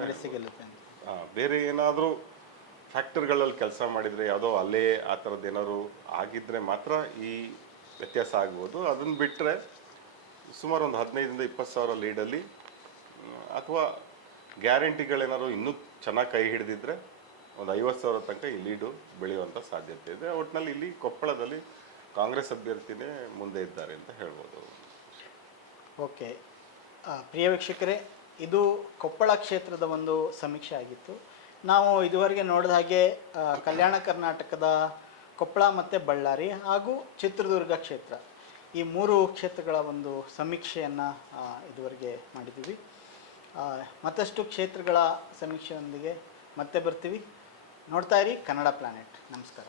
ಬೇರೆ ಏನಾದರೂ ಫ್ಯಾಕ್ಟರ್ಗಳಲ್ಲಿ ಕೆಲಸ ಮಾಡಿದರೆ, ಯಾವುದೋ ಅಲ್ಲೇ ಆ ಥರದ್ದು ಏನಾದ್ರು ಆಗಿದ್ದರೆ ಮಾತ್ರ ಈ ವ್ಯತ್ಯಾಸ ಆಗ್ಬೋದು. ಅದನ್ನು ಬಿಟ್ಟರೆ ಸುಮಾರು ಒಂದು 15,000-20 ಸಾವಿರ ಲೀಡಲ್ಲಿ, ಅಥವಾ ಗ್ಯಾರಂಟಿಗಳೇನಾದ್ರು ಇನ್ನೂ ಚೆನ್ನಾಗಿ ಕೈ ಹಿಡಿದಿದ್ರೆ ಒಂದು 50 ಸಾವಿರ ತನಕ ಈ ಲೀಡು ಬೆಳೆಯುವಂಥ ಸಾಧ್ಯತೆ ಇದೆ. ಒಟ್ಟಿನಲ್ಲಿ ಇಲ್ಲಿ ಕೊಪ್ಪಳದಲ್ಲಿ ಕಾಂಗ್ರೆಸ್ ಅಭ್ಯರ್ಥಿನೇ ಮುಂದೆ ಇದ್ದಾರೆ ಅಂತ ಹೇಳ್ಬೋದು. ಓಕೆ, ಪ್ರಿಯ ವೀಕ್ಷಕರೇ, ಇದು ಕೊಪ್ಪಳ ಕ್ಷೇತ್ರದ ಒಂದು ಸಮೀಕ್ಷೆ ಆಗಿತ್ತು. ನಾವು ಇದುವರೆಗೆ ನೋಡಿದ ಹಾಗೆ ಕಲ್ಯಾಣ ಕರ್ನಾಟಕದ ಕೊಪ್ಪಳ ಮತ್ತು ಬಳ್ಳಾರಿ ಹಾಗೂ ಚಿತ್ರದುರ್ಗ ಕ್ಷೇತ್ರ, ಈ 3 ಕ್ಷೇತ್ರಗಳ ಒಂದು ಸಮೀಕ್ಷೆಯನ್ನು ಇದುವರೆಗೆ ಮಾಡಿದ್ದೀವಿ. ಮತ್ತಷ್ಟು ಕ್ಷೇತ್ರಗಳ ಸಮೀಕ್ಷೆಯೊಂದಿಗೆ ಮತ್ತೆ ಬರ್ತೀವಿ. ನೋಡ್ತಾ ಇರಿ ಕನ್ನಡ ಪ್ಲಾನೆಟ್. ನಮಸ್ಕಾರ.